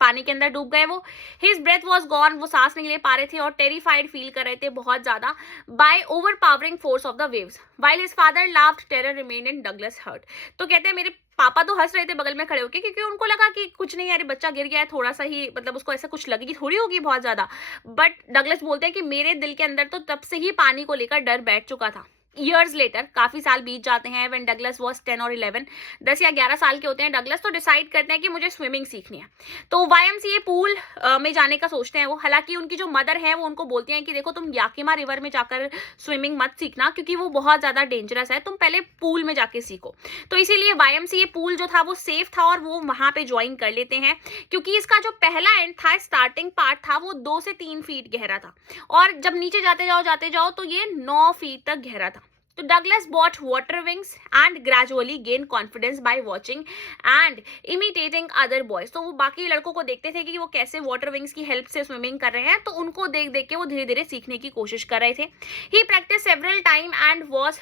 पानी के अंदर डूब गए वो। हिज ब्रेथ वॉज गॉन, वो सांस नहीं ले पा रहे थे और टेरिफाइड फील कर रहे थे बहुत ज्यादा by overpowering force of the waves. While his father laughed, terror remain in Douglas heart. तो कहते हैं मेरे पापा तो हंस रहे थे बगल में खड़े होकर, क्योंकि उनको लगा कि कुछ नहीं यार, बच्चा गिर गया है, थोड़ा सा ही, मतलब उसको ऐसा कुछ लगेगी थोड़ी होगी बहुत ज्यादा। बट डगलस बोलते हैं कि मेरे दिल के अंदर तो तब से ही पानी को लेकर डर बैठ चुका था। ईयर्स लेटर, काफी साल बीत जाते हैं, व्हेन डगलस वाज 10 और 11, 10 या 11 साल के होते हैं डगलस, तो डिसाइड करते हैं कि मुझे स्विमिंग सीखनी है। तो YMCA पूल में जाने का सोचते हैं वो। हालांकि उनकी जो मदर है वो उनको बोलती हैं कि देखो तुम याकिमा रिवर में जाकर स्विमिंग मत सीखना, क्योंकि वो बहुत ज्यादा डेंजरस है, तुम पहले पूल में जाके सीखो। तो इसीलिए YMCA पूल जो था वो सेफ था और वो वहां पे ज्वाइन कर लेते हैं, क्योंकि इसका जो पहला एंड था, स्टार्टिंग पार्ट था, वो 2 से 3 फीट गहरा था और जब नीचे जाते जाओ तो ये 9 फीट तक गहरा था। तो Douglas bought water wings and gradually gain confidence by watching and imitating other boys. तो वो बाकी लड़कों को देखते थे कि वो कैसे वाटर विंग्स की हेल्प से स्विमिंग कर रहे हैं, तो उनको देख देख के वो धीरे धीरे सीखने की कोशिश कर रहे थे। He practice several time and was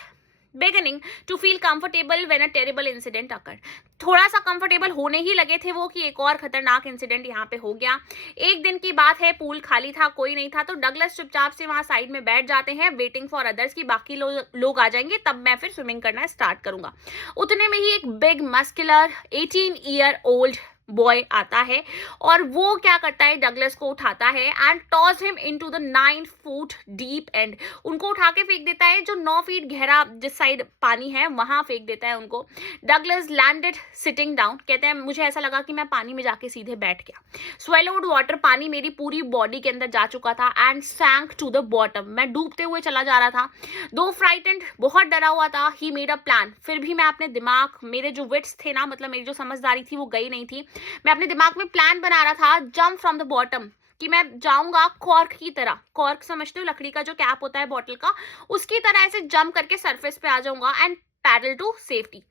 beginning to feel comfortable when a terrible incident occurred। थोड़ा सा कंफर्टेबल होने ही लगे थे वो कि एक और खतरनाक इंसिडेंट यहाँ पे हो गया। एक दिन की बात है, पूल खाली था, कोई नहीं था, तो डगलस चुपचाप से वहां साइड में बैठ जाते हैं, वेटिंग फॉर अदर्स कि बाकी लोग आ जाएंगे तब मैं फिर स्विमिंग करना स्टार्ट करूंगा। उतने में ही एक बिग मस्कुलर 18-year-old बॉय आता है और वो क्या करता है, डगलस को उठाता है and toss him into the 9 foot deep and, उनको उठा के फेंक देता है जो 9 फीट गहरा जिस साइड पानी है वहां फेंक देता है उनको। डगलस लैंडेड सिटिंग डाउन, कहते हैं मुझे ऐसा लगा कि मैं पानी में जाके सीधे बैठ गया। स्वेलोड वाटर, पानी मेरी पूरी बॉडी के अंदर जा चुका था एंड सैंक टू द बॉटम, मैं डूबते हुए चला जा रहा था। दो फ्राइटेंड, बहुत डरा हुआ था, ही मेड अ प्लान, फिर भी मैं अपने दिमाग, मेरे जो विट्स थे ना, मतलब मेरी जो समझदारी थी वो गई नहीं थी, मैं अपने दिमाग में प्लान बना रहा था, जंप फ्रॉम द बॉटम, कि मैं जाऊंगा कॉर्क की तरह, कॉर्क समझते हो, लकड़ी का जो कैप होता है बॉटल का, उसकी तरह ऐसे जंप करके सरफेस पे आ जाऊंगा एंड पैडल टू सेफ्टी,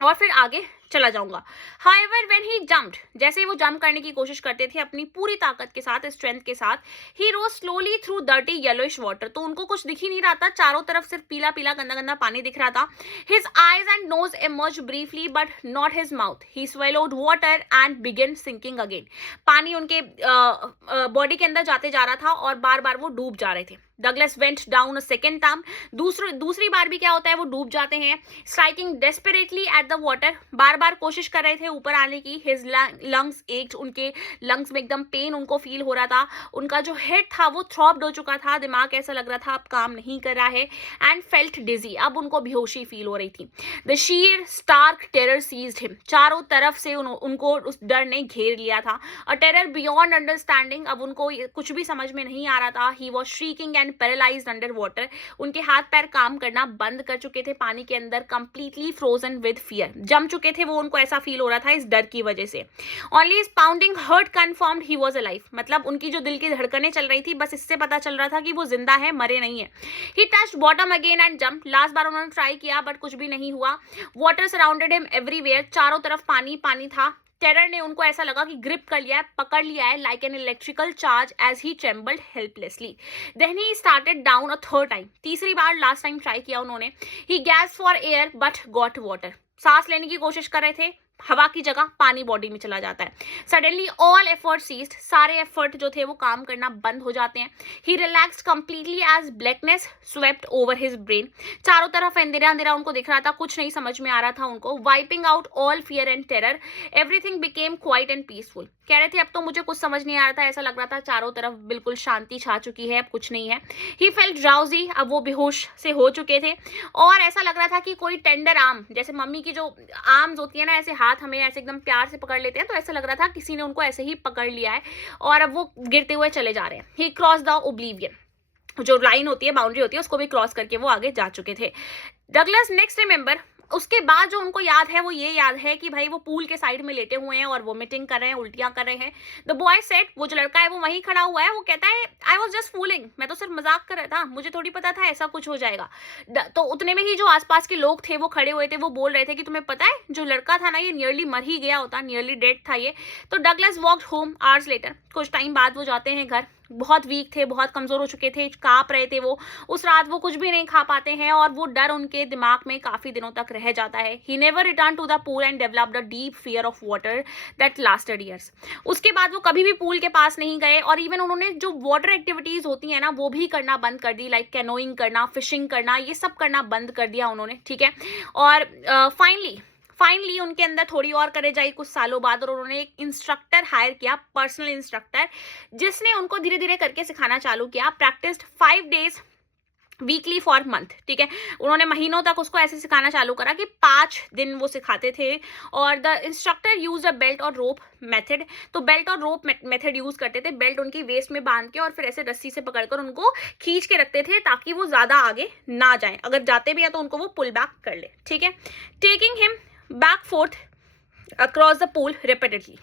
और फिर आगे चला जाऊंगा। हाउएवर व्हेन ही जंप्ड, जैसे ही वो जंप करने की कोशिश करते थे अपनी पूरी ताकत के साथ, स्ट्रेंथ के साथ, he rose slowly through dirty yellowish water, तो उनको कुछ दिख ही नहीं रहा था, चारों तरफ सिर्फ पीला पीला गंदा गंदा पानी दिख रहा था। His eyes and nose emerge briefly but not his mouth, he swallowed water and began sinking again, पानी उनके बॉडी के अंदर जाते जा रहा था और बार बार वो डूब जा रहे थे। Douglas went down a second time, दूसरी बार भी क्या होता है, वो डूब जाते हैं, striking desperately at the water, बार बार कोशिश कर रहे थे ऊपर आने की। हिज लंग्स एक्ड, उनके लंग्स में एकदम पेन उनको फील हो रहा था, उनका जो हेड था वो थ्रॉप्ड हो चुका था, दिमाग ऐसा लग रहा था अब काम नहीं कर रहा है, एंड फेल्ट डिजी, अब उनको बेहोशी फील हो रही थी। The sheer stark terror seized him, चारों तरफ से उनको उस डर ने घेर लिया था, अ टेरर बियॉन्ड अंडरस्टैंडिंग, अब उनको कुछ भी समझ में नहीं आ रहा था। He was shrieking and paralysed under water, उनके हाथ पैर काम करना बंद कर चुके थे पानी के अंदर, कंप्लीटली फ्रोजन विद फियर, जम चुके थे वो, उनको ऐसा फील हो रहा था इस डर की वजह से। Only his pounding heart confirmed he was alive, मतलब उनकी जो दिल की धड़कनें चल रही थी बस इससे पता चल रहा था कि वो जिंदा है, मरे नहीं है। He touched bottom again and jump, last बार उन्होंने ट्राई किया बट कुछ भी नहीं हुआ। वाटर सराउंडेड हिम एवरीवेयर, चारों तरफ पानी पानी था। टेरर ने उनको ऐसा लगा कि ग्रिप कर लिया है, पकड़ लिया है, like an electrical charge, as he trembled helplessly. Then he started down a third time, तीसरी बार लास्ट टाइम ट्राई किया उन्होंने। He gasped for air but got water, सांस लेने की कोशिश कर रहे थे, हवा की जगह पानी बॉडी में चला जाता है। सडनली ऑल एफर्ट सीज्ड, सारे एफर्ट जो थे वो काम करना बंद हो जाते हैं। He relaxed completely as blackness swept over his brain, चारों तरफ अंधेरा अंधेरा उनको दिख रहा था, कुछ नहीं समझ में आ रहा था उनको। Wiping out all fear and terror, everything became quiet and peaceful, कह रहे थे अब तो मुझे कुछ समझ नहीं आ रहा था, ऐसा लग रहा था चारों तरफ बिल्कुल शांति छा चुकी है, अब कुछ नहीं है। ही फेल्ट ड्राउजी, अब वो बेहोश से हो चुके थे और ऐसा लग रहा था कि कोई टेंडर आर्म, जैसे मम्मी की जो आर्म्स होती है ना, ऐसे हाथ हमें ऐसे एकदम प्यार से पकड़ लेते हैं, तो ऐसा लग रहा था किसी ने उनको ऐसे ही पकड़ लिया है और अब वो गिरते हुए चले जा रहे हैं। ही क्रॉस द ओब्लिवियन, जो लाइन होती है, बाउंड्री होती है, उसको भी क्रॉस करके वो आगे जा चुके थे। डगलस नेक्स्ट रिमेंबर, उसके बाद जो उनको याद है वो ये याद है कि भाई वो पूल के साइड में लेटे हुए हैं और वोमिटिंग कर रहे हैं, उल्टियां कर रहे हैं। द बॉय सेड, वो जो लड़का है वो वहीं खड़ा हुआ है, वो कहता है आई वॉज जस्ट फूलिंग, मैं तो सिर्फ मजाक कर रहा था, मुझे थोड़ी पता था ऐसा कुछ हो जाएगा। तो उतने में ही जो आसपास के लोग थे वो खड़े हुए थे, वो बोल रहे थे कि तुम्हें पता है जो लड़का था ना ये नियरली मर ही गया होता, नियरली डेड था ये। तो Douglas walked home hours later, कुछ टाइम बाद वो जाते हैं घर। बहुत वीक थे, बहुत कमजोर हो चुके थे, कांप रहे थे वो। उस रात वो कुछ भी नहीं खा पाते हैं और वो डर उनके दिमाग में काफी दिनों तक रह जाता है। He never return to the pool and developed a deep fear of water that lasted years. उसके बाद वो कभी भी पूल के पास नहीं गए और इवन उन्होंने जो वाटर एक्टिविटीज होती है ना वो भी करना बंद कर दी, लाइक कैनोइंग करना, फिशिंग करना, ये सब करना बंद कर दिया उन्होंने, ठीक है। और फाइनली उनके अंदर थोड़ी और करेज आई कुछ सालों बाद और उन्होंने एक इंस्ट्रक्टर हायर किया, पर्सनल इंस्ट्रक्टर, जिसने उनको धीरे धीरे करके सिखाना चालू किया। Practised 5 days weekly for month, ठीक है। उन्होंने महीनों तक उसको ऐसे सिखाना चालू करा कि 5 दिन वो सिखाते थे। और the instructor use a belt और रोप मेथड, तो बेल्ट और रोप मेथड यूज करते थे, बेल्ट उनकी वेस्ट में बांध के और फिर ऐसे रस्सी से पकड़कर उनको खींच के रखते थे ताकि वो ज्यादा आगे ना जाए, अगर जाते भी है तो उनको वो पुल बैक कर ले, ठीक है। Taking him back fourth across the pool repeatedly.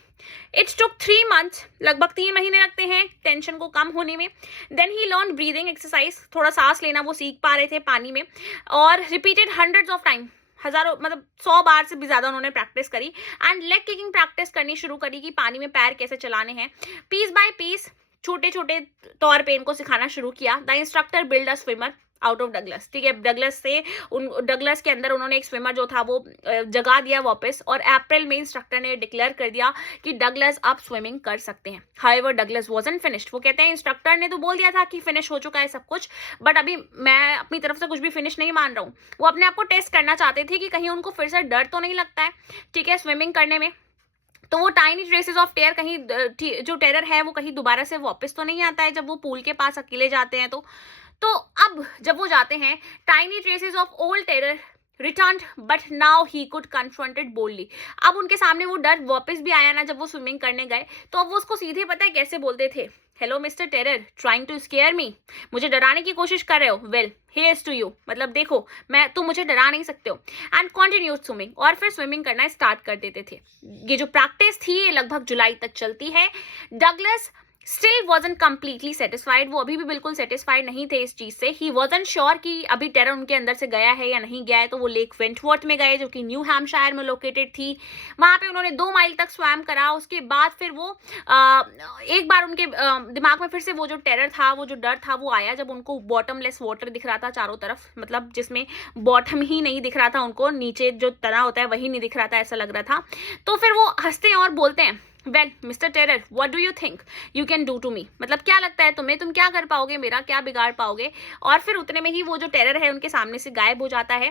It's took 3 months, लगभग 3 महीने लगते हैं टेंशन को कम होने में। Then he learn breathing exercise, थोड़ा सांस लेना वो सीख पा रहे थे पानी में। और रिपीटेड हंड्रेड्स ऑफ टाइम, हजारों मतलब 100 बार से भी ज्यादा उन्होंने प्रैक्टिस करी। एंड लेग किकिंग प्रैक्टिस करनी शुरू करी कि पानी में पैर कैसे चलाने हैं। पीस बाय पीस छोटे छोटे तौर पे इनको सिखाना शुरू किया। The instructor build a swimmer out of Douglas, ठीक है। डगलस के अंदर उन्होंने एक स्विमर जो था वो जगा दिया वापस। और अप्रैल में इंस्ट्रक्टर ने डिक्लेयर कर दिया कि डगलस अब स्विमिंग कर सकते हैं। हाउएवर डगलस वाज़न्ट फिनिश्ड, वो कहते हैं इंस्ट्रक्टर ने तो बोल दिया था कि फिनिश हो चुका है सब कुछ, बट अभी मैं अपनी तरफ से कुछ भी फिनिश नहीं मान रहा हूँ। वो अपने आप को टेस्ट करना चाहते थे कि कहीं उनको फिर से डर तो नहीं लगता है, ठीक है, स्विमिंग करने में। तो वो टाइनी ट्रेसेस ऑफ टेयर, कहीं जो टेरर है वो कहीं दोबारा से वापस तो नहीं आता है जब वो पूल के पास अकेले जाते हैं। तो अब जब वो जाते हैं, tiny traces of old terror return, but now he could confronted boldly. अब उनके सामने वो डर वापस भी आया ना जब वो स्विमिंग करने गए, तो अब वो उसको सीधे पता है कैसे बोलते थे, hello mister terror, trying to scare me, मुझे डराने की कोशिश कर रहे हो, वेल हेयर्स टू यू, मतलब देखो मैं तुम मुझे डरा नहीं सकते हो। एंड कंटिन्यू स्विमिंग, और फिर स्विमिंग करना स्टार्ट कर देते थे। ये जो प्रैक्टिस थी ये लगभग जुलाई तक चलती है। Douglas still wasn't completely satisfied, वो अभी भी बिल्कुल सेटिस्फाइड नहीं थे इस चीज से। ही वॉजंट श्योर कि अभी टेरर उनके अंदर से गया है या नहीं गया है। तो वो लेक वेंटवर्थ में गए जो कि न्यू हैम्पशायर में लोकेटेड थी। वहां पे उन्होंने 2 माइल तक स्वैम करा। उसके बाद फिर वो एक बार उनके दिमाग में फिर से वो जो टेरर था, वो जो डर था वो आया जब उनको बॉटमलेस वाटर दिख रहा था चारों तरफ, मतलब जिसमें बॉटम ही नहीं दिख रहा था उनको, नीचे जो तना होता है वही नहीं दिख रहा था, ऐसा लग रहा था। तो फिर वो हंसते हैं और बोलते हैं, well mister terror, what do you think you can do to me, मतलब क्या लगता है तुम्हें, तुम क्या कर पाओगे, मेरा क्या बिगाड़ पाओगे। और फिर उतने में ही वो जो टेरर है उनके सामने से गायब हो जाता है।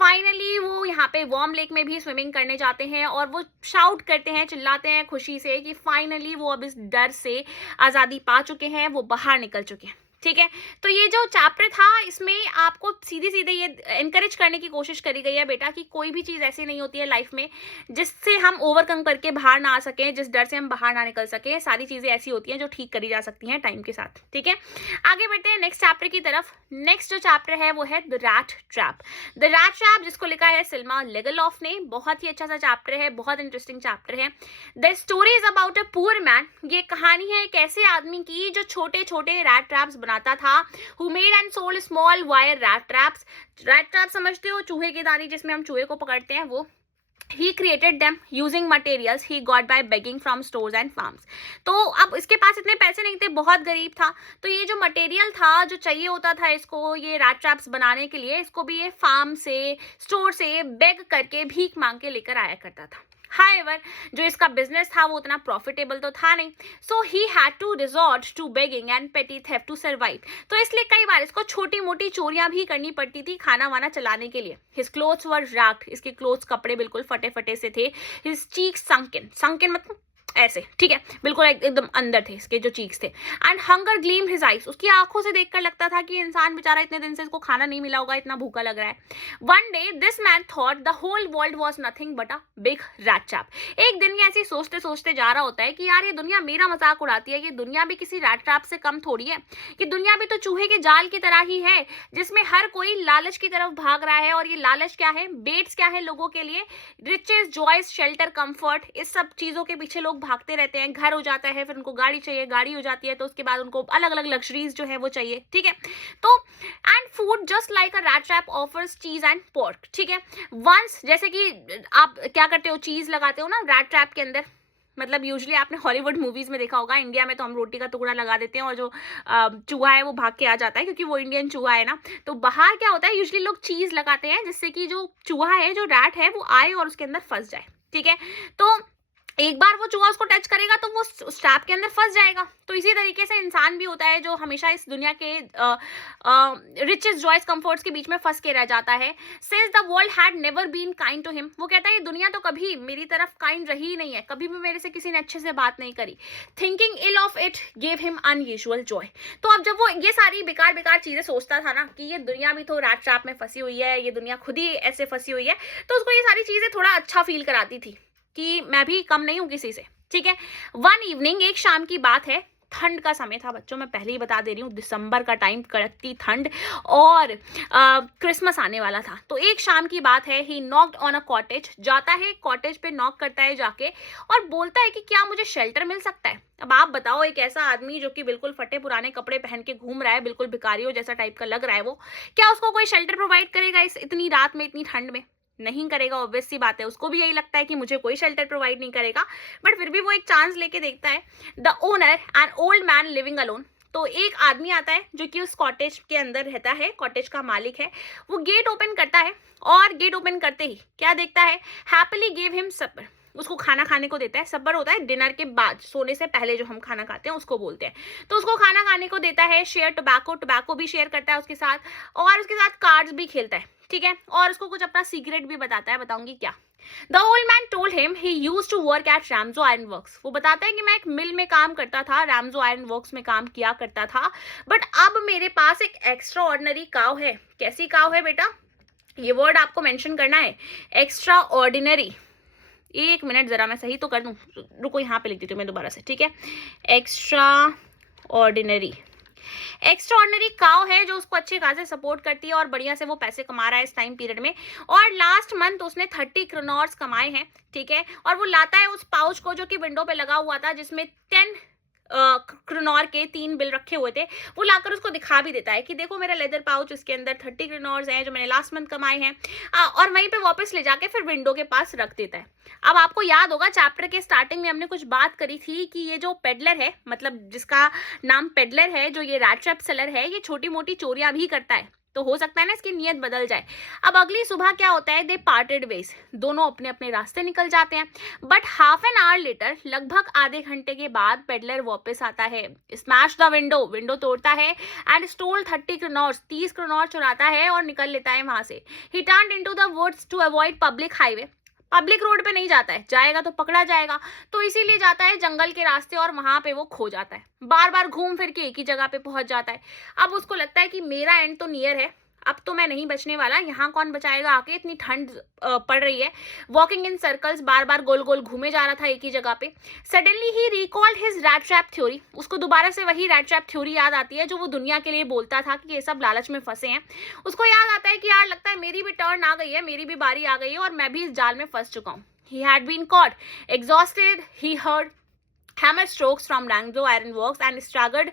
फाइनली वो यहाँ पे वार्म लेक में भी स्विमिंग करने जाते हैं और वो शाउट करते हैं, चिल्लाते हैं खुशी से कि फाइनली वो अब इस डर से आज़ादी पा चुके हैं, वो बाहर निकल चुके हैं, ठीक है। तो ये जो चैप्टर था इसमें आपको सीधे सीधे ये एनकरेज करने की कोशिश करी गई है बेटा कि कोई भी चीज़ ऐसी नहीं होती है लाइफ में जिससे हम ओवरकम करके बाहर ना आ सकें, जिस डर से हम बाहर ना निकल सकें। सारी चीज़ें ऐसी होती हैं जो ठीक करी जा सकती हैं टाइम के साथ, ठीक है। आगे बढ़ते हैं नेक्स्ट चैप्टर की तरफ। नेक्स्ट जो चैप्टर है वो है the rat trap. The rat trap जिसको लिखा है सिल्मा लेगलॉफ ने, बहुत ही अच्छा सा चैप्टर है, बहुत इंटरेस्टिंग चैप्टर है। The story is about a poor man, ये कहानी है एक ऐसे आदमी की जो छोटे छोटे रैट ट्रैप्स बनाता था। Who made and sold small wire rat traps. Rat trap समझते हो, चूहे की दानी जिसमें हम चूहे को पकड़ते हैं, वो He created them using materials he got by begging from stores and farms. तो अब इसके पास इतने पैसे नहीं थे, बहुत गरीब था, तो ये जो मटेरियल था जो चाहिए होता था इसको ये रैट ट्रैप्स बनाने के लिए, इसको भी ये फार्म से, स्टोर से बेग करके, भीख मांग के लेकर आया करता था। However, जो इसका बिजनेस था वो उतना प्रॉफिटेबल तो था नहीं, so he had to resort to begging and petty theft to survive. तो इसलिए कई बार इसको छोटी मोटी चोरियां भी करनी पड़ती थी खाना वाना चलाने के लिए। हिज क्लोथ्स वर रैक्ड, इसके क्लोथ्स कपड़े बिल्कुल फटे फटे से थे। हिज चीक्स संकन, संकन मतलब ऐसे, ठीक है, बिल्कुल एकदम अंदर थे इसके जो चीक्स थे। And hunger gleamed his eyes, उसकी आंखों से देखकर लगता था कि इंसान बेचारा इतने दिन से इसको खाना नहीं मिला होगा, इतना भूखा लग रहा है। One day this man thought the whole world was nothing but a big rat trap. एक दिन ये ऐसे सोचते सोचते जा रहा होता है कि यार ये दुनिया मेरा मजाक उड़ाती है, ये दुनिया भी किसी रैट ट्रैप से कम थोड़ी है, कि दुनिया भी तो चूहे के जाल की तरह ही है, जिसमें हर कोई लालच की तरफ भाग रहा है। और ये लालच क्या है, बेट्स क्या है लोगों के लिए, रिचेस, जॉयज, शेल्टर, कंफर्ट, इस सब चीजों के पीछे लोग भागते रहते हैं। घर हो जाता है, फिर उनको गाड़ी चाहिए, गाड़ी हो जाती है तो उसके बाद उनको अलग अलग लग्जरीज जो है वो चाहिए, ठीक है। तो and food just like a rat trap offers चीज एंड पोर्क, ठीक है। वंस, जैसे कि आप क्या करते हो, चीज लगाते हो ना रैट ट्रैप के अंदर, मतलब यूजुअली आपने हॉलीवुड मूवीज में देखा होगा, इंडिया में तो हम रोटी का टुकड़ा लगा देते हैं और जो चूहा है वो भाग के आ जाता है, क्योंकि वो इंडियन चूहा है ना। तो बाहर क्या होता है, यूजुअली लोग चीज लगाते हैं जिससे कि जो चूहा है, जो रैट है, वो आए और उसके अंदर फंस जाए, ठीक है। तो एक बार वो चूहा उसको टच करेगा तो वो स्ट्रैप के अंदर फंस जाएगा। तो इसी तरीके से इंसान भी होता है जो हमेशा इस दुनिया के रिचेस, जॉयस, कंफर्ट्स के बीच में फंस के रह जाता है। Since the world had never been kind to him, वो कहता है ये दुनिया तो कभी मेरी तरफ काइंड रही ही नहीं है, कभी भी मेरे से किसी ने अच्छे से बात नहीं करी। Thinking ill of it gave him unusual joy. तो अब जब वो ये सारी बेकार बेकार चीजें सोचता था ना, कि ये दुनिया भी तो रैट ट्रैप में फंसी हुई है, ये दुनिया खुद ही ऐसे फंसी हुई है, तो उसको ये सारी चीजें थोड़ा अच्छा फील कराती थी कि मैं भी कम नहीं हूं किसी से, ठीक है। वन इवनिंग, एक शाम की बात है, ठंड का समय था बच्चों, मैं पहले ही बता दे रही हूँ, दिसंबर का टाइम, कड़कती ठंड, और क्रिसमस आने वाला था। तो एक शाम की बात है, ही नॉक्ड ऑन अ कॉटेज, जाता है कॉटेज पे, नॉक करता है जाके और बोलता है कि क्या मुझे शेल्टर मिल सकता है। अब आप बताओ, एक ऐसा आदमी जो कि बिल्कुल फटे पुराने कपड़े पहन के घूम रहा है, बिल्कुल भिखारियों जैसा टाइप का लग रहा है, वो क्या उसको कोई शेल्टर प्रोवाइड करेगा इस इतनी रात में, इतनी ठंड में? नहीं करेगा, ऑब्वियस सी बात है। उसको भी यही लगता है कि मुझे कोई शेल्टर प्रोवाइड नहीं करेगा, बट फिर भी वो एक चांस लेके देखता है। The owner, an old man living alone, तो एक आदमी आता है जो कि उस कॉटेज के अंदर रहता है, कॉटेज का मालिक है। वो गेट ओपन करता है और गेट ओपन करते ही क्या देखता है, हैप्पीली गिव हिम सपर, उसको खाना खाने को देता है। सबर होता है डिनर के बाद, सोने से पहले जो हम खाना खाते हैं उसको बोलते हैं। तो उसको खाना खाने को देता है, शेयर टोबैको, टोबैको भी शेयर करता है उसके साथ, और उसके साथ कार्ड्स भी खेलता है, ठीक है। और उसको कुछ अपना सीक्रेट भी बताता है, बताऊंगी क्या। The old man told him he used to work at Ramjo iron works, वो बताता है कि मैं एक मिल में काम करता था, रैमजो आयरन वर्क्स में काम किया करता था, बट अब मेरे पास एक एक्स्ट्रा ऑर्डिनरी काव है। कैसी काव है बेटा, ये वर्ड आपको मेंशन करना है, एक्स्ट्रा ऑर्डिनरी। एक मिनट जरा मैं सही तो कर दूं, रुको यहाँ पे लिख देती हूँ मैं दोबारा से, ठीक है। एक्स्ट्रा ऑर्डिनरी, एक्स्ट्रा ऑर्डिनरी काव है जो उसको अच्छे खासे सपोर्ट करती है और बढ़िया से वो पैसे कमा रहा है इस टाइम पीरियड में। और लास्ट मंथ उसने 30 क्रोनॉर्स कमाए हैं, ठीक है। और वो लाता है उस पाउच को जो कि विंडो पे लगा हुआ था, जिसमें 10 क्रोनॉर के 3 बिल रखे हुए थे। वो लाकर उसको दिखा भी देता है कि देखो मेरा लेदर पाउच, इसके अंदर 30 क्रोनॉर्स हैं जो मैंने लास्ट मंथ कमाए हैं, और वहीं पे वापस ले जाके फिर विंडो के पास रख देता है। अब आपको याद होगा चैप्टर के स्टार्टिंग में हमने कुछ बात करी थी कि ये जो पेडलर है, मतलब जिसका नाम पेडलर है, जो ये रैट ट्रैप सेलर है, ये छोटी मोटी चोरियां भी करता है, तो हो सकता है ना इसकी नीयत बदल जाए। अब अगली सुबह क्या होता है, दे पार्टेड वेज, दोनों अपने अपने रास्ते निकल जाते हैं। But half an hour later, लगभग आधे घंटे के बाद, पेडलर वापस आता है, स्मैश द विंडो, विंडो तोड़ता है, एंड स्टोल 30 क्रोनॉर्स, 30 क्रोनॉर चुराता है और निकल लेता है वहां से। He turned into the woods to avoid public highway, public road पे नहीं जाता है, जाएगा तो पकड़ा जाएगा, तो इसीलिए जाता है जंगल के रास्ते, और वहां पे वो खो जाता है, बार बार घूम फिर के एक ही जगह पे पहुंच जाता है। अब उसको लगता है कि मेरा एंड तो नियर है, अब तो मैं नहीं बचने वाला, यहाँ कौन बचाएगा आके, इतनी ठंड पड़ रही है। वॉकिंग इन सर्कल्स, बार बार गोल गोल घूमे जा रहा था एक ही जगह पे। सडनली ही recalled his rat trap theory, उसको दोबारा से वही रैट ट्रैप थ्योरी याद आती है जो वो दुनिया के लिए बोलता था कि ये सब लालच में फंसे हैं। उसको याद आता है कि यार लगता है मेरी भी टर्न आ गई है, मेरी भी बारी आ गई है, और मैं भी इस जाल में फंस चुका हूँ। He had been caught. Exhausted, he heard hammer strokes from Ranglo Iron Works and staggered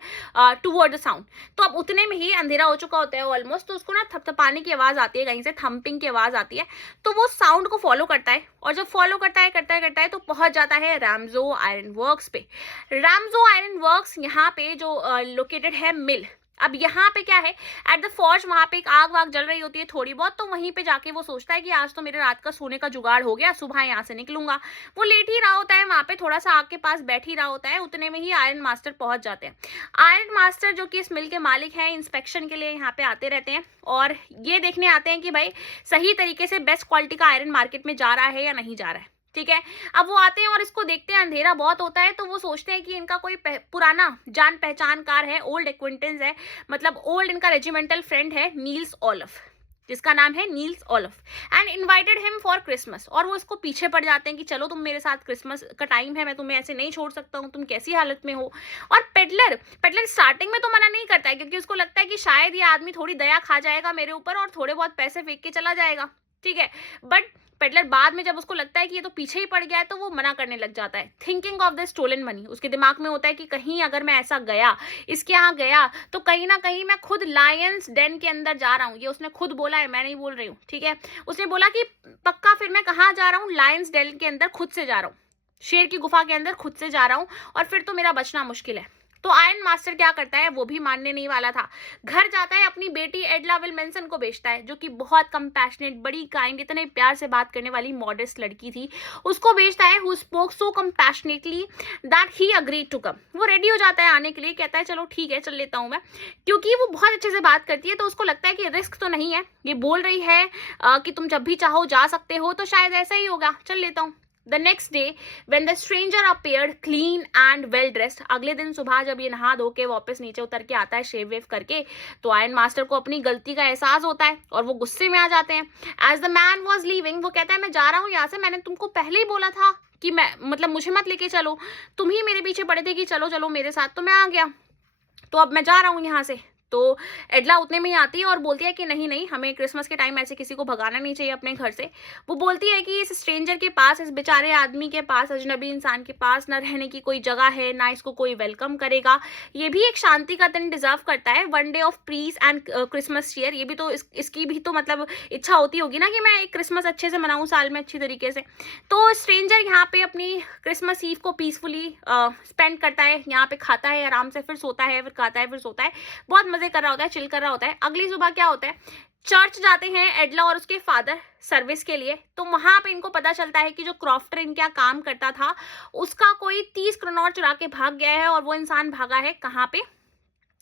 toward the sound. तो अब उतने में ही अंधेरा हो चुका होता है ऑलमोस्ट, तो उसको ना थपथपाने की आवाज आती है, कहीं से थम्पिंग की आवाज आती है, तो वो साउंड को फॉलो करता है, और जब फॉलो करता है तो पहुंच जाता है रैमजो आयरन वर्क्स पे। रैमजो आयरन वर्क्स यहाँ पे जो लोकेटेड है मिल। अब यहाँ पे क्या है, एट द फॉर्ज, वहां पे एक आग वाग जल रही होती है थोड़ी बहुत, तो वहीं पे जाके वो सोचता है कि आज तो मेरे रात का सोने का जुगाड़ हो गया, सुबह यहाँ से निकलूंगा। वो लेट ही रहा होता है वहां पे, थोड़ा सा आग के पास बैठ ही रहा होता है, उतने में ही आयरन मास्टर पहुंच जाते हैं। आयरन मास्टर जो कि इस मिल के मालिक हैं, इंस्पेक्शन के लिए यहाँ पे आते रहते हैं, और ये देखने आते हैं कि भाई सही तरीके से बेस्ट क्वालिटी का आयरन मार्केट में जा रहा है या नहीं जा रहा है, ठीक है। अब वो आते हैं और इसको देखते हैं, अंधेरा बहुत होता है, तो वो सोचते हैं कि इनका कोई पुराना जान पहचानकार है, ओल्ड एक्विंटेंस है, मतलब ओल्ड इनका रेजिमेंटल फ्रेंड है नील्स ओलफ, जिसका नाम है Niels Olaf, and invited him for Christmas. और वो इसको पीछे पड़ जाते हैं कि चलो तुम मेरे साथ, क्रिसमस का टाइम है, मैं तुम्हें ऐसे नहीं छोड़ सकता हूँ, तुम कैसी हालत में हो। और पेडलर पेडलर स्टार्टिंग में तो मना नहीं करता है, क्योंकि उसको लगता है कि शायद ये आदमी थोड़ी दया खा जाएगा मेरे ऊपर और थोड़े बहुत पैसे फेंक के चला जाएगा, ठीक है। बट पेडलर बाद में जब उसको लगता है कि ये तो पीछे ही पड़ गया है, तो वो मना करने लग जाता है। Thinking of the stolen money, उसके दिमाग में होता है कि कहीं अगर मैं ऐसा गया, इसके यहाँ गया, तो कहीं ना कहीं मैं खुद लायंस डेन के अंदर जा रहा हूँ। ये उसने खुद बोला है, मैं नहीं बोल रही हूँ, ठीक है। उसने बोला कि पक्का फिर मैं कहाँ जा रहा हूँ, लायंस डेन के अंदर खुद से जा रहा हूँ, शेर की गुफा के अंदर खुद से जा रहा हूँ, और फिर तो मेरा बचना मुश्किल है। तो आयरन मास्टर क्या करता है, वो भी मानने नहीं वाला था। घर जाता है, अपनी बेटी एडला विल्मेंसन को बेचता है, जो कि बहुत कंपैशनेट, बड़ी काइंड, इतने प्यार से बात करने वाली मॉडेस्ट लड़की थी, उसको बेचता है। Who spoke so compassionately that he agreed to come. वो रेडी हो जाता है आने के लिए, कहता है चलो ठीक है, चल लेता हूँ मैं, क्योंकि वो बहुत अच्छे से बात करती है, तो उसको लगता है कि रिस्क तो नहीं है, ये बोल रही है कि तुम जब भी चाहो जा सकते हो, तो शायद ऐसा ही होगा, चल लेता हूँ। The next day, when the stranger appeared clean and well dressed, अगले दिन सुबह जब ये नहा धो के वापस नीचे उतर के आता है शेव वेव करके, तो आयरन मास्टर को अपनी गलती का एहसास होता है और वो गुस्से में आ जाते हैं। As the man was leaving, वो कहता है मैं जा रहा हूँ यहाँ से, मैंने तुमको पहले ही बोला था कि मैं, मतलब मुझे मत लेके चलो, तुम ही मेरे पीछे पड़े थे कि चलो चलो मेरे साथ, तो मैं आ गया, तो अब मैं जा रहा हूँ यहाँ से। तो एडला उतने में ही आती है और बोलती है कि नहीं नहीं, हमें क्रिसमस के टाइम ऐसे किसी को भगाना नहीं चाहिए अपने घर से। वो बोलती है कि इस स्ट्रेंजर के पास, इस बेचारे आदमी के पास, अजनबी इंसान के पास ना रहने की कोई जगह है, ना इसको कोई वेलकम करेगा, ये भी एक शांति का दिन डिजर्व करता है, one day of peace and Christmas cheer. ये भी तो इसकी भी तो मतलब इच्छा होती होगी ना कि मैं एक क्रिसमस अच्छे से मनाऊँ साल में अच्छी तरीके से। तो स्ट्रेंजर यहाँ पे अपनी क्रिसमस ईव को पीसफुली स्पेंड करता है, यहाँ पे खाता है आराम से, फिर सोता है, फिर खाता है, फिर सोता है, बहुत मजे कर रहा होता है, चिल कर रहा होता है। अगली सुबह क्या होता है, चर्च जाते हैं एडला और उसके फादर सर्विस के लिए। तो वहां पे इनको पता चलता है कि जो क्रॉफ्टर इनके यहाँ काम करता था, उसका कोई 30 करोड़ चुरा के भाग गया है, और वो इंसान भागा है कहाँ पे,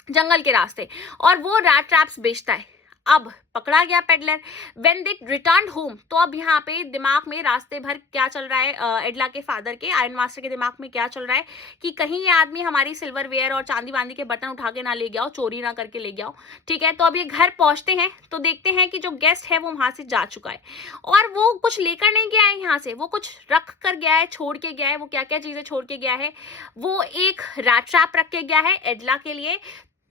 जंगल के रास्ते, और वो रैट ट्रैप्स बेचता है। अब पकड़ा गया peddler. When they return home, तो अब यहाँ पे दिमाग में रास्ते भर क्या चल रहा है, एडला के फादर के, आयरन मास्टर के दिमाग में क्या चल रहा है कि कहीं ये आदमी हमारी सिल्वर वेयर और चांदी वांदी के बर्तन उठा के ना ले गया हो, चोरी ना करके ले गया हो, ठीक है। तो अब ये घर पहुंचते हैं तो देखते हैं कि जो गेस्ट है वो वहां से जा चुका है, और वो कुछ लेकर नहीं गया है यहाँ से, वो कुछ रख कर गया है, छोड़ के गया है। वो क्या क्या चीजें छोड़ के गया है, वो एक रैट ट्रैप रख के गया है एडला के लिए,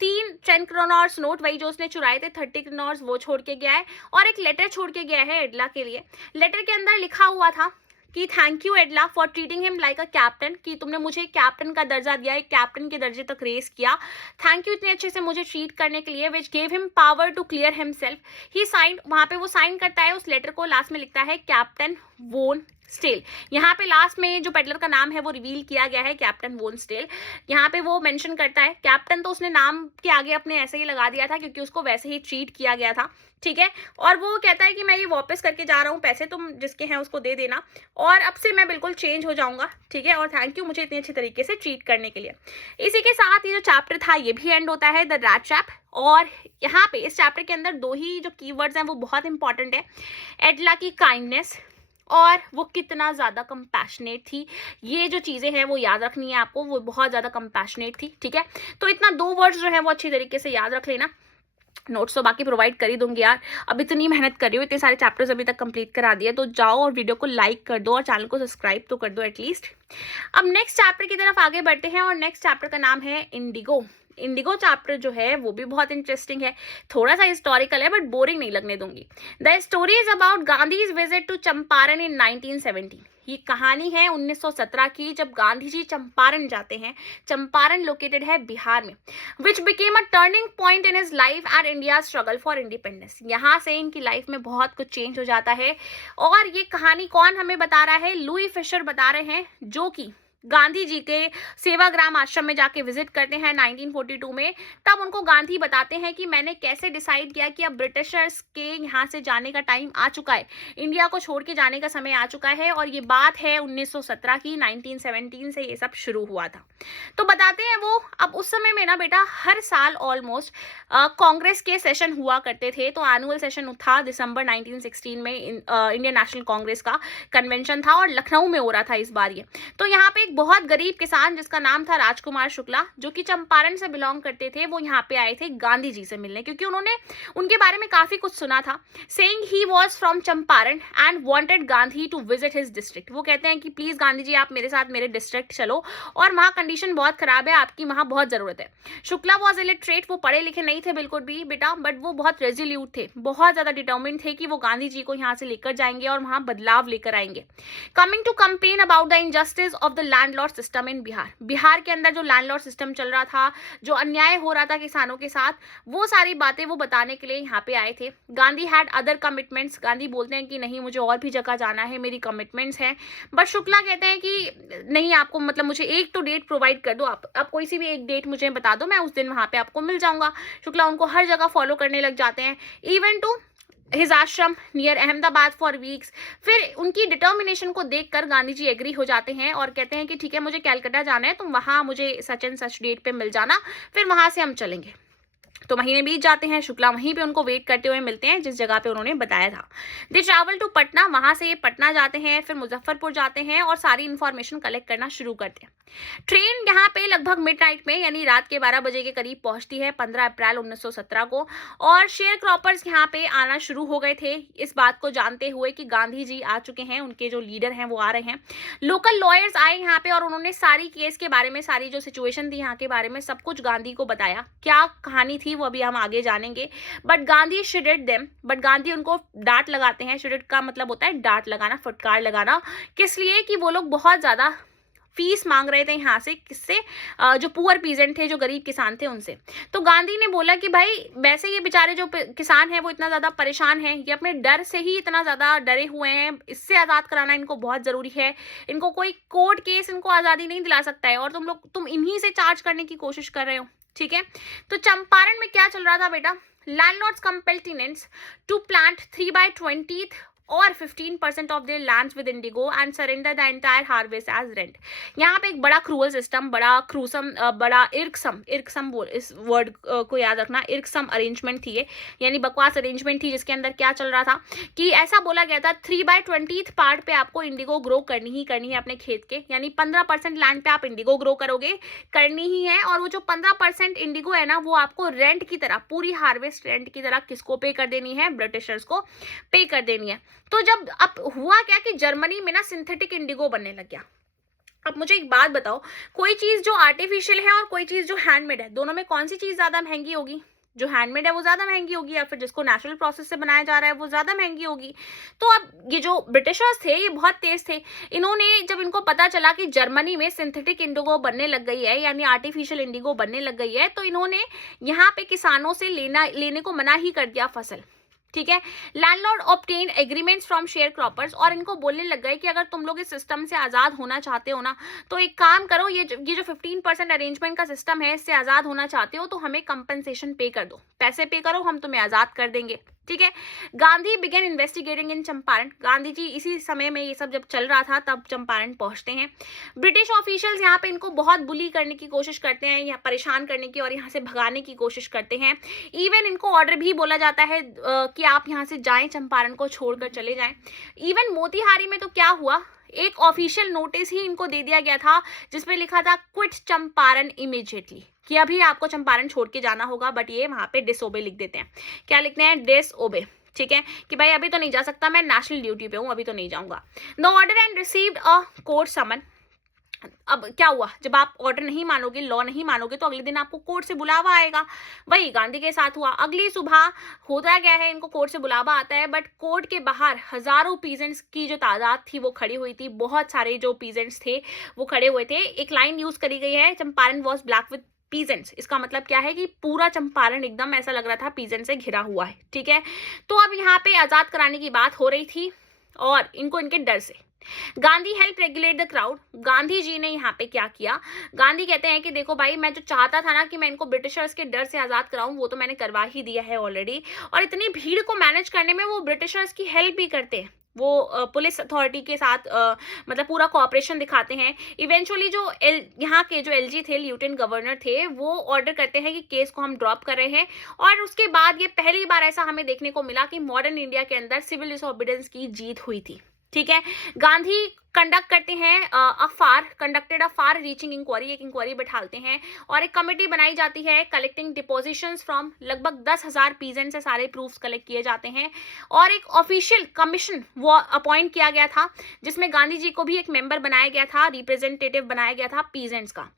10 करोड़ नोट, वही जो उसने चुराए थे 30 करोड़, वो छोड़ के गया है, और एक लेटर छोड़ के गया है एडला के लिए। लेटर के अंदर लिखा हुआ था कि thank you एडला for treating him like a captain, कि तुमने मुझे कैप्टन का दर्जा दिया, एक कैप्टन के दर्जे तक रेस किया, थैंक यू इतने अच्छे से मुझे ट्रीट करने के लिए, which gave him power to clear himself. He sign, वहां पे वो साइन करता है उस लेटर को, लास्ट में लिखता है कैप्टन वोन स्टेल। यहाँ पे लास्ट में जो पेडलर का नाम है वो रिवील किया गया है, कैप्टन वोन स्टेल। यहाँ पे वो मेंशन करता है, कैप्टन तो उसने नाम के आगे अपने ऐसे ही लगा दिया था क्योंकि उसको वैसे ही ट्रीट किया गया था, ठीक है। और वो कहता है कि मैं ये वापस करके जा रहा हूँ, पैसे तुम जिसके हैं उसको दे देना, और अब से मैं बिल्कुल चेंज हो जाऊंगा, ठीक है, और थैंक यू मुझे इतने अच्छे तरीके से ट्रीट करने के लिए। इसी के साथ ये जो चैप्टर था ये भी एंड होता है, द रैट ट्रैप। और यहाँ पे इस चैप्टर के अंदर दो ही जो कीवर्ड्स हैं वो बहुत इंपॉर्टेंट है, एडला की काइंडनेस और वो कितना ज़्यादा कंपैशनेट थी। ये जो चीज़ें हैं वो याद रखनी है आपको, वो बहुत ज़्यादा कंपैशनेट थी, ठीक है। तो इतना 2 वर्ड्स जो है वो अच्छी तरीके से याद रख लेना। नोट्स तो बाकी प्रोवाइड कर ही दूंगी यार, अब इतनी मेहनत कर रही हूँ, इतने सारे चैप्टर्स अभी तक कंप्लीट करा दिए, तो जाओ और वीडियो को लाइक कर दो और चैनल को सब्सक्राइब तो कर दो एटलीस्ट। अब नेक्स्ट चैप्टर की तरफ आगे बढ़ते हैं, और नेक्स्ट चैप्टर का नाम है इंडिगो। इंडिगो चैप्टर जो है वो भी बहुत इंटरेस्टिंग है, थोड़ा सा हिस्टोरिकल है बट बोरिंग नहीं लगने दूंगी। The story is about Gandhi's visit to Champaran in 1917। ये कहानी है 1917 की, जब गांधी जी चंपारण जाते हैं। चंपारण लोकेटेड है बिहार में, which became a turning point in his life and India struggle for independence. यहाँ से इनकी लाइफ में बहुत कुछ चेंज हो जाता है। और ये कहानी कौन हमें बता रहा है, लुई फिशर बता रहे हैं, जो कि गांधी जी के सेवाग्राम आश्रम में जाके विजिट करते हैं 1942 में, तब उनको गांधी बताते हैं कि मैंने कैसे डिसाइड किया कि अब ब्रिटिशर्स के यहाँ से जाने का टाइम आ चुका है, इंडिया को छोड़ के जाने का समय आ चुका है। और ये बात है 1917 की, 1917 से ये सब शुरू हुआ था। तो बताते हैं वो, अब उस समय में ना बेटा हर साल ऑलमोस्ट कांग्रेस के सेशन हुआ करते थे। तो एनुअल सेशन था दिसंबर 1916 में, इंडियन नेशनल कांग्रेस का कन्वेंशन था और लखनऊ में हो रहा था इस बार ये। तो यहाँ पे एक बहुत गरीब किसान जिसका नाम था राजकुमार शुक्ला, जो कि चंपारण से बिलोंग करते थे, वो यहाँ पे आए थे गांधी जी से मिलने, क्योंकि उन्होंने उनके बारे में काफी कुछ सुना था। Saying he was from Champaran and wanted Gandhi to visit his district. वो कहते हैं कि प्लीज गांधी जी आप मेरे साथ मेरे डिस्ट्रिक्ट चलो, और वहाँ कंडीशन बहुत खराब है, आपकी वहाँ बहुत जरूरत है। शुक्ला वॉज इलिटरेट, वो पढ़े लिखे नहीं थे बिल्कुल भी बेटा, बट वो बहुत रेजिल्यूट थे, बहुत ज्यादा डिटर्मिन्ड थे कि वो गांधी जी को यहाँ से लेकर जाएंगे और वहाँ बदलाव लेकर आएंगे। Coming to complain about the injustice of the landlord system in Bihar. Bihar के अंदर जो लैंडलॉर्ड सिस्टम चल रहा था, जो अन्याय हो रहा था किसानों के साथ, वो सारी बातें वो बताने के लिए यहाँ पे आए थे। Gandhi had other commitments, Gandhi बोलते हैं कि नहीं मुझे और भी जगह जाना है, मेरी कमिटमेंट्स हैं। बट शुक्ला कहते हैं कि नहीं, आपको मतलब मुझे एक तो डेट प्रोवाइड कर दो, आप कोई सी भी एक डेट मुझे बता दो, मैं उस दिन वहां पे आपको मिल जाऊंगा। शुक्ला उनको हर जगह फॉलो करने लग जाते हैं, इवन टू हिज आश्रम नियर अहमदाबाद फॉर वीक्स। फिर उनकी डिटर्मिनेशन को देखकर गांधी जी एग्री हो जाते हैं और कहते हैं कि ठीक है मुझे कैलकाटा जाना है, तुम वहां मुझे सच एंड सच डेट पे मिल जाना, फिर वहां से हम चलेंगे। तो महीने बीत जाते हैं, शुक्ला वहीं पे उनको वेट करते हुए मिलते हैं जिस जगह पे उन्होंने बताया था। दे ट्रैवल टू पटना, वहां से ये पटना जाते हैं, फिर मुजफ्फरपुर जाते हैं और सारी इंफॉर्मेशन कलेक्ट करना शुरू करते हैं। ट्रेन यहाँ पे लगभग मिडनाइट में यानी रात के 12 बजे के करीब पहुंचती है 15 अप्रैल 1917 को, और शेयर क्रॉपर्स यहाँ पे आना शुरू हो गए थे, इस बात को जानते हुए कि गांधी जी आ चुके हैं, उनके जो लीडर हैं वो आ रहे हैं। लोकल लॉयर्स आए यहाँ पे और उन्होंने सारी केस के बारे में, सारी जो सिचुएशन थी यहाँ के बारे में सब कुछ गांधी को बताया। क्या कहानी थी वो अभी हम आगे जानेंगे। But Gandhi chided them, but Gandhi उनको डांट लगाते हैं। शिडेड का मतलब होता है डांट लगाना, फटकार लगाना। किस लिए? कि वो लोग बहुत ज्यादा फीस मांग रहे थे यहाँ से, किससे? जो पुअर पीजेंट थे, जो गरीब किसान थे उनसे। तो गांधी ने बोला कि भाई वैसे ये बेचारे जो किसान हैं वो इतना ज्यादा परेशान हैं, ये अपने डर से ही इतना ज्यादा डरे हुए हैं, इससे आजाद कराना इनको बहुत जरूरी है, इनको कोई कोर्ट केस इनको आजादी नहीं दिला सकता है, और तुम इन्हीं से चार्ज करने की कोशिश कर रहे हो। ठीक है, तो चंपारण में क्या चल रहा था बेटा? Landlords compel tenants to plant 3/20 और 15% of their lands with indigo and surrender the entire harvest as rent. यहाँ पे एक बड़ा क्रूअल सिस्टम, बड़ा क्रूसम, बड़ा इर्कसम बोल, इस वर्ड को याद रखना, इर्कसम अरेंजमेंट थी ये, यानी बकवास अरेंजमेंट थी, जिसके अंदर क्या चल रहा था कि ऐसा बोला गया था 3/20 पार्ट पे आपको इंडिगो ग्रो करनी ही करनी है अपने खेत के, यानी 15% लैंड पे आप इंडिगो ग्रो करोगे, करनी ही है। और वो जो 15% इंडिगो है ना, वो आपको रेंट की तरह, पूरी हार्वेस्ट रेंट की तरह किसको पे कर देनी है? ब्रिटिशर्स को पे कर देनी है। तो जब अब हुआ क्या कि जर्मनी में ना सिंथेटिक इंडिगो बनने लग गया। अब मुझे एक बात बताओ, कोई चीज जो आर्टिफिशियल है और कोई चीज जो हैंडमेड है, दोनों में कौन सी चीज ज्यादा महंगी होगी? जो हैंडमेड है वो ज्यादा महंगी होगी, या फिर जिसको नेचुरल प्रोसेस से बनाया जा रहा है वो ज्यादा महंगी होगी। तो अब ये जो ब्रिटिशर्स थे ये बहुत तेज थे, इन्होंने जब इनको पता चला कि जर्मनी में सिंथेटिक इंडिगो बनने लग गई है, यानी आर्टिफिशियल इंडिगो बनने लग गई है, तो इन्होंने यहाँ पे किसानों से लेने को मना ही कर दिया फसल। ठीक है, landlord obtain agreements from share croppers, और इनको बोलने लग गए कि अगर तुम लोग इस सिस्टम से आजाद होना चाहते हो ना, तो एक काम करो, ये जो 15% अरेंजमेंट का सिस्टम है, इससे आजाद होना चाहते हो तो हमें कंपनसेशन पे कर दो, पैसे पे करो, हम तुम्हें आजाद कर देंगे। ठीक है, गांधी बिगेन इन्वेस्टिगेटिंग इन चंपारण। गांधी जी इसी समय में, ये सब जब चल रहा था तब चंपारण पहुंचते हैं। ब्रिटिश ऑफिशियल्स यहाँ पे इनको बहुत बुली करने की कोशिश करते हैं, यहाँ परेशान करने की और यहाँ से भगाने की कोशिश करते हैं। इवन इनको ऑर्डर भी बोला जाता है कि आप यहाँ से जाएं, चंपारण को छोड़कर चले जाएं। इवन मोतिहारी में तो क्या हुआ, एक ऑफिशियल नोटिस ही इनको दे दिया गया था जिसमें लिखा था क्विट चंपारण इमीडिएटली, कि अभी आपको चंपारण छोड़ के जाना होगा। बट ये वहां पे डिसओबे लिख देते हैं। क्या लिखते हैं? डिसओबे। ठीक है, कि भाई अभी तो नहीं जा सकता, मैं नेशनल ड्यूटी पे हूं, अभी तो नहीं जाऊंगा। No order and received a court summon. अब क्या हुआ, जब आप ऑर्डर नहीं मानोगे, लॉ नहीं मानोगे, तो अगले दिन आपको कोर्ट से बुलावा आएगा। वही गांधी के साथ हुआ। अगली सुबह होता क्या है, इनको कोर्ट से बुलावा आता है, बट कोर्ट के बाहर हजारों पीजेंट्स की जो तादाद थी वो खड़ी हुई थी, बहुत सारे जो पीजेंट्स थे वो खड़े हुए थे। एक लाइन यूज करी गई है, Champaran was black with peasants. इसका मतलब क्या है कि पूरा चंपारण एकदम ऐसा लग रहा था पीजेंट से घिरा हुआ है। ठीक है, तो अब यहाँ पे आजाद कराने की बात हो रही थी और इनको इनके डर से, Gandhi help regulate the crowd. Gandhi ji ने यहाँ पे क्या किया, गांधी कहते हैं कि देखो भाई, मैं जो चाहता था ना कि मैं इनको ब्रिटिशर्स के डर से आजाद कराऊं, वो तो मैंने करवा ही दिया है ऑलरेडी। और इतनी भीड़ को मैनेज करने में वो ब्रिटिशर्स की हेल्प भी करते हैं। वो पुलिस अथॉरिटी के साथ मतलब पूरा कोऑपरेशन दिखाते हैं। इवेंचुअली जो यहाँ के जो एलजी थे, लेफ्टिनेंट गवर्नर थे, वो ऑर्डर करते हैं कि केस को हम ड्रॉप कर रहे हैं। और उसके बाद ये पहली बार ऐसा हमें देखने को मिला कि मॉडर्न इंडिया के अंदर सिविल डिसोबीडियंस की जीत हुई थी। ठीक है, गांधी कंडक्ट करते हैं conducted a far reaching inquiry, एक इंक्वायरी बैठाते हैं और एक कमेटी बनाई जाती है कलेक्टिंग डिपोजिशंस फ्रॉम, लगभग 10,000 पीजेंट से सारे प्रूफ्स कलेक्ट किए जाते हैं। और एक ऑफिशियल कमीशन वो अपॉइंट किया गया था, जिसमें गांधी जी को भी एक मेंबर बनाया गया था, रिप्रेजेंटेटिव बनाया गया था पीजेंट्स का।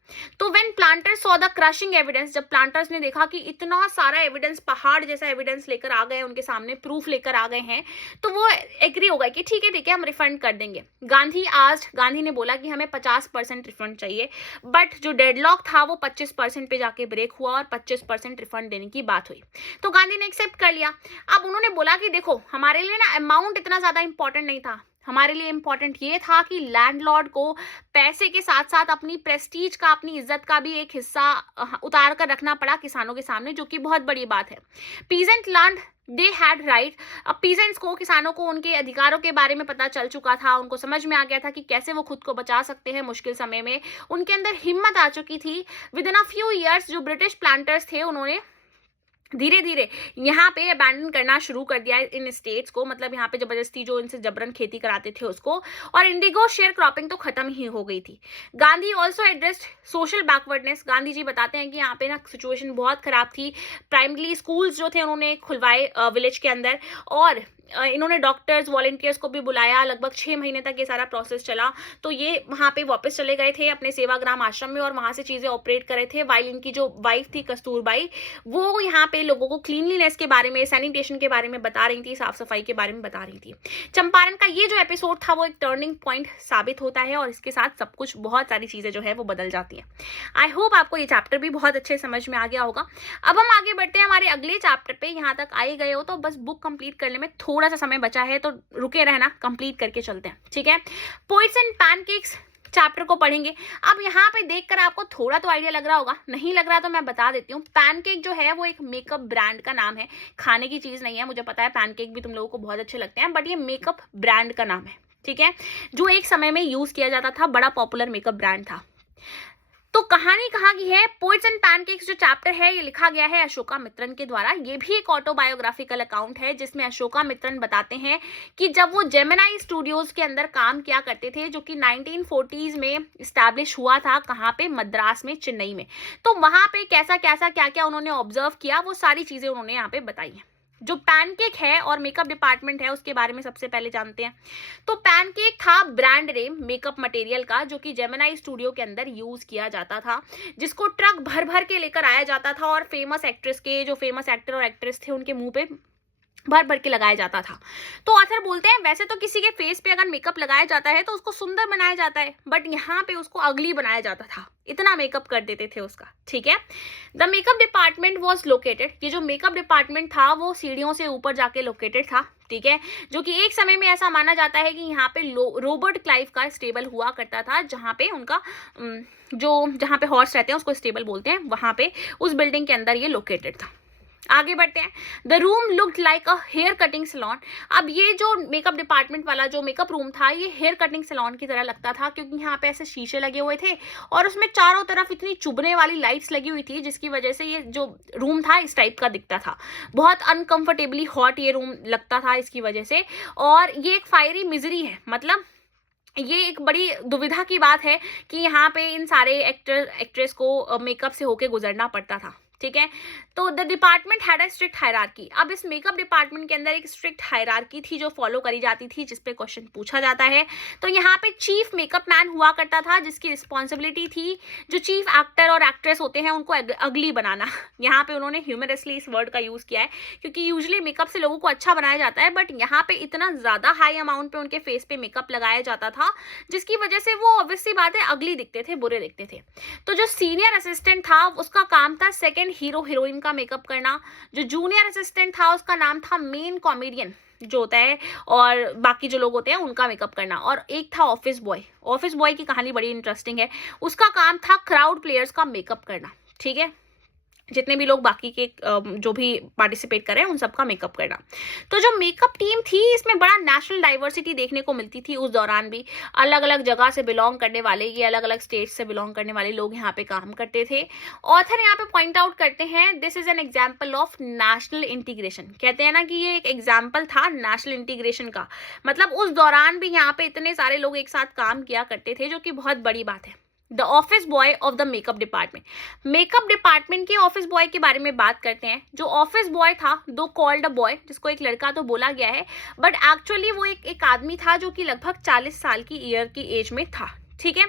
तो when planters saw the crushing evidence, जब प्लांटर्स ने देखा कि इतना सारा एविडेंस, पहाड़ जैसा एविडेंस लेकर आ गए, उनके सामने प्रूफ लेकर आ गए हैं, तो वो एग्री हो गए कि ठीक है हम रिफंड कर देंगे। गांधी ने बोला कि हमें 50% रिफंड चाहिए, बट जो डेडलॉक था वो 25% पे जाके ब्रेक हुआ और 25% रिफंड देने की बात हुई। तो गांधी ने एक्सेप्ट कर लिया। अब उन्होंने बोला कि देखो, हमारे लिए ना अमाउंट इतना ज्यादा इंपॉर्टेंट नहीं था, हमारे लिए इंपॉर्टेंट ये था कि लैंडलॉर्ड को पैसे के साथ साथ अपनी प्रेस्टीज का, अपनी इज्जत का भी एक हिस्सा उतार कर रखना पड़ा किसानों के सामने, जो कि बहुत बड़ी बात है। Peasant land they had right. अब पीजेंट्स को, किसानों को उनके अधिकारों के बारे में पता चल चुका था, उनको समझ में आ गया था कि कैसे वो खुद को बचा सकते हैं मुश्किल समय में। उनके अंदर हिम्मत आ चुकी थी। With in a few years जो ब्रिटिश प्लांटर्स थे, उन्होंने धीरे धीरे यहाँ पे अबैंडन करना शुरू कर दिया इन स्टेट्स को, मतलब यहाँ पे जबरदस्ती जो इनसे जबरन खेती कराते थे उसको। और इंडिगो शेयर क्रॉपिंग तो खत्म ही हो गई थी। Gandhi also addressed social backwardness. Gandhi ji बताते हैं कि यहाँ पे ना सिचुएशन बहुत खराब थी। प्राइमरी स्कूल्स जो थे उन्होंने खुलवाए विलेज के अंदर, और इन्होंने डॉक्टर्स, वॉलंटियर्स को भी बुलाया। लगभग 6 महीने तक ये सारा प्रोसेस चला। तो ये वहाँ पे वापस चले गए थे अपने सेवाग्राम आश्रम में और वहाँ से चीज़ें ऑपरेट कर रहे थे। वाइल इनकी जो वाइफ थी कस्तूरबाई, वो यहाँ पे लोगों को क्लीनलीनेस के बारे में, सैनिटेशन के बारे में बता रही थी, साफ सफाई के बारे में बता रही थी। चंपारण का ये जो एपिसोड था वो एक टर्निंग पॉइंट साबित होता है और इसके साथ सब कुछ, बहुत सारी चीज़ें जो है वो बदल जाती हैं। आई होप आपको ये चैप्टर भी बहुत अच्छे समझ में आ गया होगा। अब हम आगे बढ़ते हैं हमारे अगले चैप्टर पे। यहाँ तक आए गए हो तो बस बुक कंप्लीट करने में थोड़ा सा समय बचा है, तो रुके रहना, कंप्लीट करके चलते हैं। ठीक है, पोइट्स एंड पैनकेक्स चैप्टर को पढ़ेंगे। अब यहाँ पे देखकर आपको थोड़ा तो आइडिया लग रहा होगा, नहीं लग रहा तो मैं बता देती हूँ। पैनकेक जो है वो एक मेकअप ब्रांड का नाम है, खाने की चीज नहीं है। मुझे पता है पैनकेक भी तुम लोगों को बहुत अच्छे लगते हैं, बट ये मेकअप ब्रांड का नाम है। ठीक है, जो एक समय में यूज किया जाता था, बड़ा पॉपुलर मेकअप ब्रांड था। तो कहानी कहाँ की है? पोइट्स एंड पैनकेक्स जो चैप्टर है ये लिखा गया है अशोका मित्रन के द्वारा। ये भी एक ऑटोबायोग्राफिकल अकाउंट है जिसमें अशोका मित्रन बताते हैं कि जब वो जेमिनी स्टूडियोज के अंदर काम किया करते थे, जो कि 1940s में इस्टेब्लिश हुआ था, कहाँ पे? मद्रास में, चेन्नई में। तो वहां पे कैसा कैसा क्या क्या उन्होंने ऑब्जर्व किया, वो सारी चीजें उन्होंने यहाँ पे बताई है। जो पैनकेक है और मेकअप डिपार्टमेंट है उसके बारे में सबसे पहले जानते हैं। तो पैनकेक था ब्रांड नेम मेकअप मटेरियल का, जो कि जेमिनी स्टूडियो के अंदर यूज किया जाता था, जिसको ट्रक भर भर के लेकर आया जाता था और फेमस एक्ट्रेस के, जो फेमस एक्टर और एक्ट्रेस थे, उनके मुंह पे भर भर के लगाया जाता था। तो ऑथर बोलते हैं वैसे तो किसी के फेस पे अगर मेकअप लगाया जाता है तो उसको सुंदर बनाया जाता है, बट यहाँ पे उसको अगली बनाया जाता था, इतना मेकअप कर देते थे उसका। ठीक है, the makeup department was located. ये जो मेकअप डिपार्टमेंट था वो सीढ़ियों से ऊपर जाके लोकेटेड था। ठीक है, जो कि एक समय में ऐसा माना जाता है कि यहाँ पे रॉबर्ट क्लाइव का स्टेबल हुआ करता था, जहाँ पे उनका जहाँ पे हॉर्स रहते हैं उसको स्टेबल बोलते हैं, वहां पे उस बिल्डिंग के अंदर ये लोकेटेड था। आगे बढ़ते हैं। The room looked like a hair cutting saloon. अब ये जो मेकअप डिपार्टमेंट वाला जो मेकअप रूम था, ये हेयर कटिंग सैलून की तरह लगता था, क्योंकि यहाँ पे ऐसे शीशे लगे हुए थे और उसमें चारों तरफ इतनी चुभने वाली लाइट्स लगी हुई थी, जिसकी वजह से ये जो रूम था इस टाइप का दिखता था। बहुत अनकंफर्टेबली हॉट ये रूम लगता था इसकी वजह से। और ये एक फायरी मिजरी है, मतलब ये एक बड़ी दुविधा की बात है कि यहाँ पे इन सारे एक्टर एक्ट्रेस को मेकअप से होके गुजरना पड़ता था। ठीक है, तो the department had a strict hierarchy. अब इस मेकअप डिपार्टमेंट के अंदर एक स्ट्रिक्ट हायरार्की थी जो फॉलो करी जाती थी, जिसपे क्वेश्चन पूछा जाता है। तो यहाँ पे चीफ मेकअप मैन हुआ करता था, जिसकी रिस्पॉन्सिबिलिटी थी जो चीफ एक्टर और एक्ट्रेस होते हैं उनको अगली बनाना। यहाँ पे उन्होंने ह्यूमरसली इस वर्ड का यूज किया है, क्योंकि यूजुअली मेकअप से लोगों को अच्छा बनाया जाता है, बट यहाँ पे इतना ज्यादा हाई अमाउंट पे उनके फेस पे मेकअप लगाया जाता था, जिसकी वजह से वो ऑब्वियसली बात है अगली दिखते थे, बुरे दिखते थे। तो जो सीनियर असिस्टेंट था उसका काम था सेकेंड हीरो हीरोइन का मेकअप करना। जो जूनियर असिस्टेंट था उसका नाम था मेन कॉमेडियन। जो होता है और बाकी जो लोग होते हैं उनका मेकअप करना। और एक था ऑफिस बॉय। ऑफिस बॉय की कहानी बड़ी इंटरेस्टिंग है। उसका काम था क्राउड प्लेयर्स का मेकअप करना, ठीक है, जितने भी लोग बाकी के जो भी पार्टिसिपेट कर रहे हैं उन सबका मेकअप करना। तो जो मेकअप टीम थी इसमें बड़ा नेशनल डाइवर्सिटी देखने को मिलती थी उस दौरान भी। अलग अलग जगह से बिलोंग करने वाले, ये अलग अलग स्टेट से बिलोंग करने वाले लोग यहाँ पे काम करते थे। ऑथर यहाँ पे पॉइंट आउट करते हैं, this is an example of national integration. कहते हैं ना कि ये एक एग्जाम्पल था नेशनल इंटीग्रेशन का। मतलब उस दौरान भी यहाँ पे इतने सारे लोग एक साथ काम किया करते थे, जो कि बहुत बड़ी बात है। The office boy of the makeup department. Makeup department के ऑफिस बॉय के बारे में बात करते हैं। जो ऑफिस बॉय था, दो कॉल्ड अ बॉय, जिसको एक लड़का तो बोला गया है, बट एक्चुअली वो एक आदमी था जो कि लगभग 40 साल की ईयर की एज में था, ठीक है।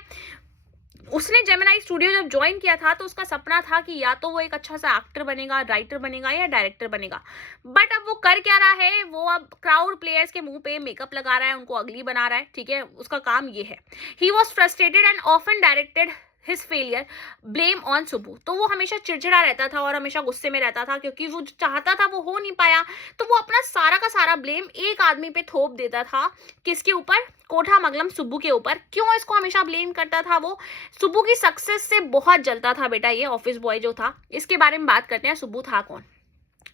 उसने जेमिनी स्टूडियो जब ज्वाइन किया था तो उसका सपना था कि या तो वो एक अच्छा सा एक्टर बनेगा, राइटर बनेगा या डायरेक्टर बनेगा। बट अब वो कर क्या रहा है, वो अब क्राउड प्लेयर्स के मुंह पे मेकअप लगा रहा है, उनको अगली बना रहा है, ठीक है। उसका काम ये है। He was frustrated and often directed his failure blame on Subbu. तो वो हमेशा चिड़चिड़ा रहता था और हमेशा गुस्से में रहता था, क्योंकि वो जो चाहता था वो हो नहीं पाया। तो वो अपना सारा का सारा ब्लेम एक आदमी पे थोप देता था। किसके ऊपर? कोठामंगलम सुब्बू के ऊपर। क्यों इसको हमेशा ब्लेम करता था? वो सुब्बू की सक्सेस से बहुत जलता था बेटा, ये ऑफिस बॉय जो था। इसके बारे में बात करते हैं, सुब्बू था कौन।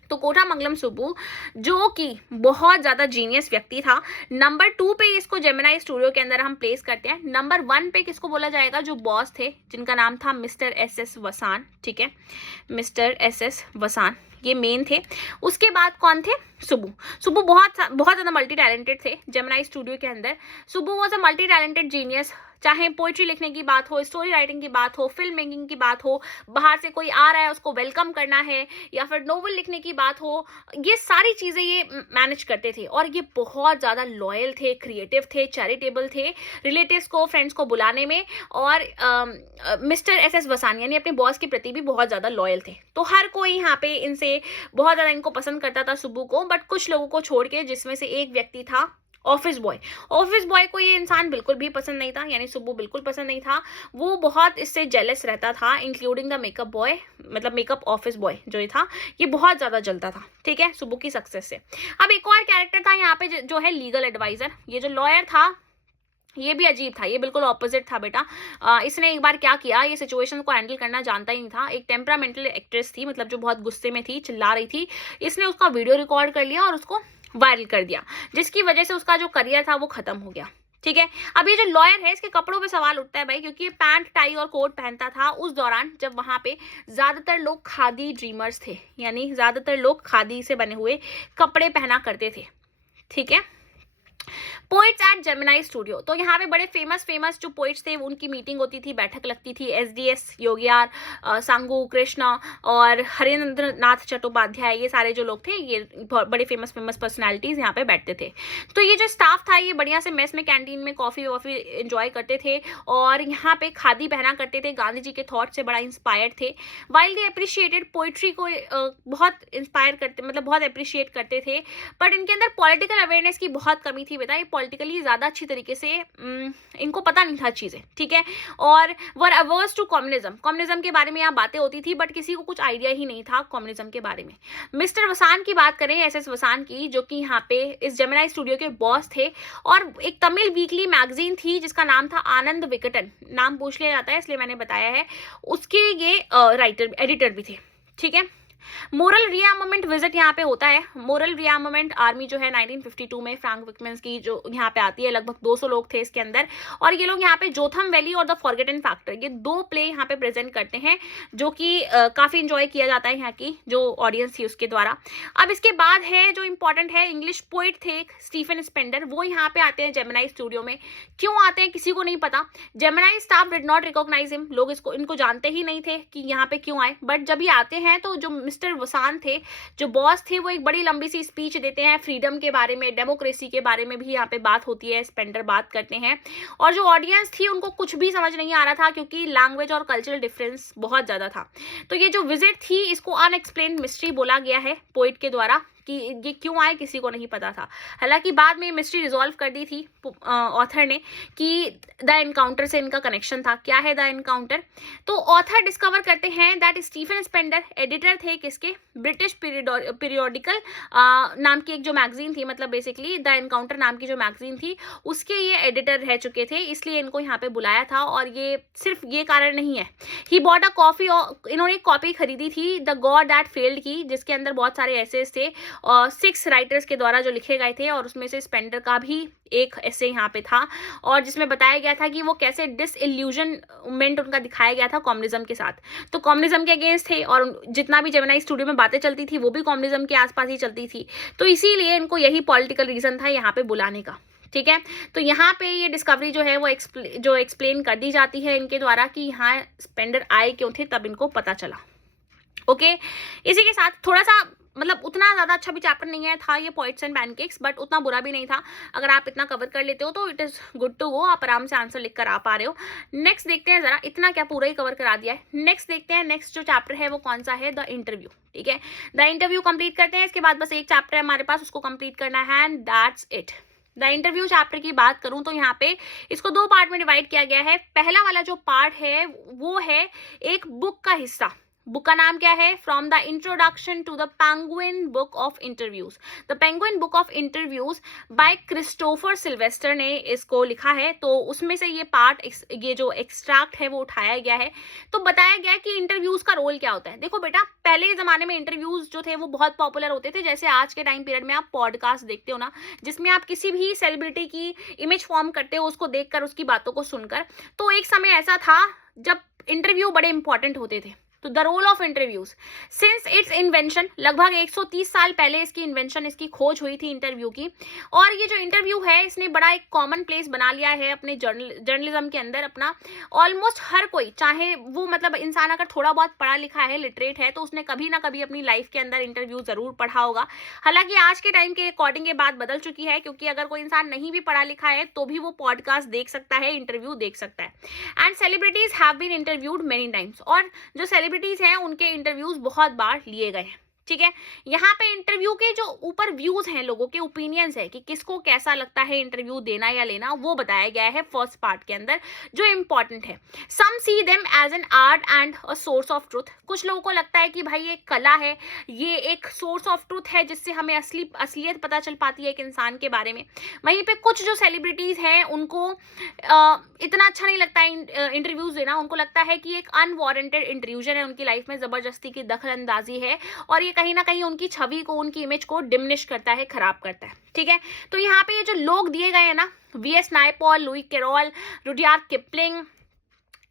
तो कोठामंगलम सुब्बू, जो कि बहुत ज्यादा जीनियस व्यक्ति था। नंबर 2 पे इसको जेमिनी स्टूडियो के अंदर हम प्लेस करते हैं। नंबर 1 पे किसको बोला जाएगा? जो बॉस थे, जिनका नाम था मिस्टर SS वसान, ठीक है, मिस्टर SS वसान, ये मेन थे। उसके बाद कौन थे? सुब्बू। सुब्बू बहुत ज्यादा मल्टी टैलेंटेड थे जेमिनी स्टूडियो के अंदर। Subbu was a multi talented genius. चाहे पोइट्री लिखने की बात हो, स्टोरी राइटिंग की बात हो, फिल्म मेकिंग की बात हो, बाहर से कोई आ रहा है उसको वेलकम करना है, या फिर नोवेल लिखने की बात हो, ये सारी चीजें ये मैनेज करते थे। और ये बहुत ज्यादा लॉयल थे, क्रिएटिव थे, चैरिटेबल थे, रिलेटिव्स को, फ्रेंड्स को बुलाने में। और मिस्टर SS वसान यानी अपने बॉस के प्रति भी बहुत ज्यादा लॉयल थे। तो हर कोई यहाँ पे इनसे बहुत ज्यादा इनको पसंद करता था सुब्बू को, बट कुछ लोगों को छोड़ के, जिसमें से एक व्यक्ति था ऑफिस बॉय। ऑफिस बॉय को ये इंसान बिल्कुल भी पसंद नहीं था, यानी सुब्बू बिल्कुल पसंद नहीं था। वो बहुत इससे जेलस रहता था, इंक्लूडिंग द मेकअप बॉय, मतलब मेकअप ऑफिस बॉय जो ये था, ये बहुत ज्यादा जलता था, ठीक है, सुब्बू की सक्सेस से। अब एक और कैरेक्टर था यहाँ पे जो है लीगल एडवाइजर। ये जो लॉयर था ये भी अजीब था, ये बिल्कुल ऑपोजिट था बेटा। इसने एक बार क्या किया, ये सिचुएशन को हैंडल करना जानता ही नहीं था। एक टेम्परामेंटल एक्ट्रेस थी, मतलब जो बहुत गुस्से में थी, चिल्ला रही थी, इसने उसका वीडियो रिकॉर्ड कर लिया और उसको वायरल कर दिया, जिसकी वजह से उसका जो करियर था वो खत्म हो गया, ठीक है। अब ये जो लॉयर है, इसके कपड़ों पे सवाल उठता है भाई, क्योंकि ये पैंट, टाई और कोट पहनता था उस दौरान जब वहां पे ज्यादातर लोग खादी ड्रीमर्स थे, यानी ज्यादातर लोग खादी से बने हुए कपड़े पहना करते थे, ठीक है। पोइट्स एट जेमिनी स्टूडियो, तो यहाँ पे बड़े फेमस जो पोइट्स थे उनकी मीटिंग होती थी, बैठक लगती थी। SDS योगियार, सांगू कृष्णा और हरेंद्र नाथ चट्टोपाध्याय, ये सारे जो लोग थे, ये बड़े फेमस पर्सनालिटीज यहाँ पे बैठते थे। तो ये जो स्टाफ था ये बढ़िया से मेस में, कैंटीन में कॉफी वॉफी एंजॉय करते थे और यहाँ पे खादी पहना करते थे। गांधी जी के थॉट से बड़ा इंस्पायर्ड थे। वाइल दे अप्रिशिएटेड पोइट्री को, बहुत इंस्पायर करते, मतलब बहुत अप्रिशिएट करते थे, बट इनके अंदर पॉलिटिकल अवेयरनेस की बहुत कमी थी बेटा। ये पॉलिटिकली ज्यादा अच्छी तरीके से इनको पता नहीं था चीजें, ठीक है। और वर अवर्स टू कम्युनिज्म के बारे में यहाँ बातें होती थी, बट किसी को कुछ आइडिया ही नहीं था कम्युनिज्म के बारे में। मिस्टर वसान की बात करें, SS वसान की, जो कि यहाँ पे इस जेमिनी स्टूडियो के बॉस थे। और एक तमिल वीकली मैगजीन थी जिसका नाम था आनंद विकटन, नाम पूछ लिया जाता है इसलिए मैंने बताया है, उसके ये राइटर, एडिटर भी थे, ठीक है। मोरल रिआर्मामेंट विजिट यहाँ पे होता है। मोरल रिआर्मामेंट आर्मी जो है 1952 में फ्रैंक विकमेंस की जो यहाँ पे आती है, लगभग 200 लोग थे इसके अंदर। और ये लोग यहाँ पे जोथम वैली और द फॉरगेटन फैक्टर, ये 2 प्ले यहाँ पे प्रेजेंट करते हैं, जो कि काफी इंजॉय किया जाता है यहाँ की जो ऑडियंस थी उसके द्वारा। अब इसके बाद है जो इंपॉर्टेंट है, इंग्लिश पोइट थे स्टीफन स्पेंडर, वो यहाँ पे आते हैं जेमिनी स्टूडियो में। क्यों आते हैं किसी को नहीं पता। Gemini staff did not recognise him, लोग इनको जानते ही नहीं थे कि यहाँ पे क्यों आए। बट जब ये आते हैं तो जो मिस्टर वसान थे, जो बॉस थे, वो एक बड़ी लंबी सी स्पीच देते हैं फ्रीडम के बारे में, डेमोक्रेसी के बारे में भी यहाँ पे बात होती है, स्पेंडर बात करते हैं। और जो ऑडियंस थी उनको कुछ भी समझ नहीं आ रहा था, क्योंकि लैंग्वेज और कल्चरल डिफरेंस बहुत ज्यादा था। तो ये जो विजिट थी इसको अनएक्सप्लेन्ड मिस्ट्री बोला गया है पोइट के द्वारा, कि ये क्यों आए किसी को नहीं पता था। हालांकि बाद में मिस्ट्री रिजॉल्व कर दी थी ऑथर ने कि द एनकाउंटर से इनका कनेक्शन था। क्या है द एनकाउंटर? तो ऑथर डिस्कवर करते हैं दैट स्टीफन स्पेंडर एडिटर थे किसके, ब्रिटिश पीरियोडिकल नाम की एक जो मैगजीन थी, मतलब बेसिकली द एनकाउंटर नाम की जो मैगजीन थी उसके ये एडिटर रह चुके थे, इसलिए इनको यहाँ पे बुलाया था। और ये सिर्फ ये कारण नहीं है, ही बॉट अ कॉपी, इन्होंने एक कॉपी खरीदी थी द गॉड दैट फेल्ड की, जिसके अंदर बहुत सारे एसेज थे 6 राइटर्स के द्वारा जो लिखे गए थे, और उसमें से स्पेंडर का भी एक ऐसे यहाँ पे था, और जिसमें बताया गया था कि वो कैसे डिसइल्यूजनमेंट उनका दिखाया गया था कम्युनिज्म के साथ। तो कम्युनिज्म के अगेंस्ट थे, और जितना भी जेमिनी स्टूडियो में बातें चलती थी वो भी कम्युनिज्म के आसपास ही चलती थी। तो इसीलिए इनको यही पॉलिटिकल रीजन था यहाँ पे बुलाने का। ठीक है, तो यहाँ पे ये डिस्कवरी जो है वो एक्सप्लेन कर दी जाती है इनके द्वारा कि यहाँ स्पेंडर आए क्यों थे, तब इनको पता चला। ओके, इसी के साथ थोड़ा सा मतलब उतना ज़्यादा अच्छा भी चैप्टर नहीं है था ये पॉइंट्स एंड पैनकेक्स, बट उतना बुरा भी नहीं था। अगर आप इतना कवर कर लेते हो तो it is good to go, आप आराम से आंसर लिख कर आ पा रहे हो। नेक्स्ट देखते हैं, जरा इतना क्या पूरा ही कवर करा दिया है। नेक्स्ट देखते हैं, नेक्स्ट जो चैप्टर है वो कौन सा है, द इंटरव्यू। ठीक है, द इंटरव्यू कंप्लीट करते हैं, इसके बाद बस एक चैप्टर है हमारे पास, उसको कंप्लीट करना है and that's it. The interview chapter की बात करूं तो यहाँ पे इसको 2 पार्ट में डिवाइड किया गया है। पहला वाला जो पार्ट है वो है एक बुक का हिस्सा। बुक का नाम क्या है? From the introduction to the Penguin book of interviews. The Penguin book of interviews by Christopher Silvester ने इसको लिखा है। तो उसमें से ये पार्ट, ये जो एक्सट्रैक्ट है वो उठाया गया है। तो बताया गया कि इंटरव्यूज का रोल क्या होता है। देखो बेटा, पहले के जमाने में इंटरव्यूज जो थे वो बहुत पॉपुलर होते थे। जैसे आज के टाइम पीरियड में आप पॉडकास्ट देखते हो ना, जिसमें आप किसी भी सेलिब्रिटी की इमेज फॉर्म करते हो, उसको देखकर, उसकी बातों को सुनकर। तो एक समय ऐसा था जब इंटरव्यू बड़े इंपॉर्टेंट होते थे। तो the role of interviews since its invention, लगभग 130 साल पहले इसकी इन्वेंशन, इसकी खोज हुई थी इंटरव्यू की। और ये जो इंटरव्यू है इसने बड़ा एक कॉमन प्लेस बना लिया है अपने जर्नलिज्म के अंदर अपना। ऑलमोस्ट हर कोई, चाहे वो मतलब इंसान अगर थोड़ा बहुत पढ़ा लिखा है, लिटरेट है, तो उसने कभी ना कभी अपनी लाइफ के अंदर इंटरव्यू जरूर पढ़ा होगा। हालांकि आज के टाइम के अकॉर्डिंग ये बात बदल चुकी है, क्योंकि अगर कोई इंसान नहीं भी पढ़ा लिखा है तो भी वो पॉडकास्ट देख सकता है, इंटरव्यू देख सकता है। And celebrities have been interviewed many times, और जो सेलिब्रिटीज हैं उनके इंटरव्यूज बहुत बार लिए गए हैं। ठीक है, यहाँ पे इंटरव्यू के जो ऊपर व्यूज हैं, लोगों के ओपिनियंस है कि किसको कैसा लगता है इंटरव्यू देना या लेना, वो बताया गया है फर्स्ट पार्ट के अंदर, जो इंपॉर्टेंट है। Some see them as an art and a source of truth. कुछ लोगों को लगता है कि भाई ये कला है, ये एक सोर्स ऑफ ट्रुथ है, जिससे हमें असलियत पता चल पाती है एक इंसान के बारे में। वहीं पे कुछ जो सेलिब्रिटीज हैं उनको इतना अच्छा नहीं लगता है इंटरव्यूज देना। उनको लगता है कि एक अनवारंटेड इंट्रूजन है उनकी लाइफ में, जबरदस्ती की दखल अंदाजी है, और ये कहीं ना कहीं उनकी छवि को, उनकी इमेज को डिमिनिश करता है, खराब करता है। ठीक है, तो यहाँ पे ये जो लोग दिए गए हैं ना, V S. Naipaul, Lewis Carroll, Rudyard Kipling,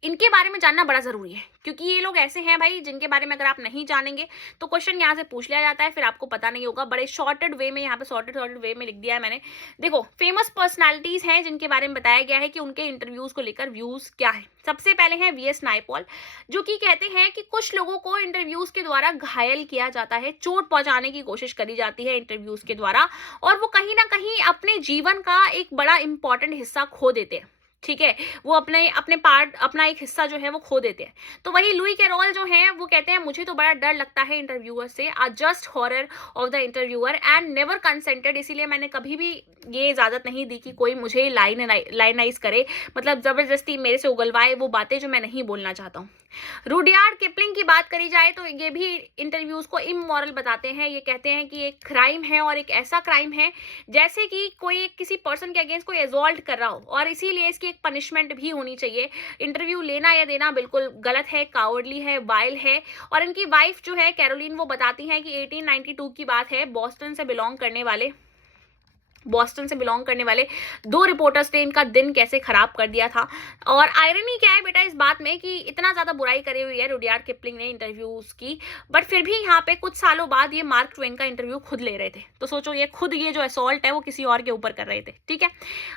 इनके बारे में जानना बड़ा जरूरी है, क्योंकि ये लोग ऐसे हैं भाई जिनके बारे में अगर आप नहीं जानेंगे तो क्वेश्चन यहाँ से पूछ लिया जाता है, फिर आपको पता नहीं होगा। बड़े शॉर्टेड वे में, यहाँ पे शॉर्टेड वे में लिख दिया है मैंने। देखो, फेमस पर्सनालिटीज हैं जिनके बारे में बताया गया है कि उनके इंटरव्यूज को लेकर व्यूज क्या है। सबसे पहले हैं वी.एस. नायपॉल, जो कि कहते हैं कि कुछ लोगों को इंटरव्यूज के द्वारा घायल किया जाता है, चोट पहुंचाने की कोशिश करी जाती है इंटरव्यूज के द्वारा, और वो कहीं ना कहीं अपने जीवन का एक बड़ा इंपॉर्टेंट हिस्सा खो देते हैं। ठीक है, वो अपने पार्ट, अपना एक हिस्सा जो है वो खो देते हैं। तो वही लुई कैरोल जो है वो कहते हैं, मुझे तो बड़ा डर लगता है इंटरव्यूअर से, a just horror of the interviewer and never consented. इसीलिए मैंने कभी भी ये इजाजत नहीं दी कि कोई मुझे लाइनाइज करे, मतलब जबरदस्ती मेरे से उगलवाए वो बातें जो मैं नहीं बोलना चाहता हूँ। रुडयार्ड किपलिंग की बात करी जाए तो ये भी इंटरव्यूज को इमोरल बताते हैं। ये कहते हैं कि एक क्राइम है, और एक ऐसा क्राइम है जैसे कि कोई किसी पर्सन के अगेंस्ट कोई एजॉल्ट कर रहा हो, और इसीलिए इसकी एक पनिशमेंट भी होनी चाहिए। इंटरव्यू लेना या देना बिल्कुल गलत है, कावर्डली है, वाइल है। और इनकी वाइफ जो है कैरोलिन, वो बताती हैं कि 1892 की बात है, बोस्टन से बिलोंग करने वाले 2 रिपोर्टर्स ने इनका दिन कैसे खराब कर दिया था। और आयरनी क्या है बेटा इस बात में कि इतना ज्यादा बुराई करी हुई है रुडयार्ड किपलिंग ने इंटरव्यूज की, बट फिर भी यहाँ पे कुछ सालों बाद ये मार्क ट्वेन का इंटरव्यू खुद ले रहे थे। तो सोचो, ये जो असॉल्ट है वो किसी और के ऊपर कर रहे थे। ठीक है,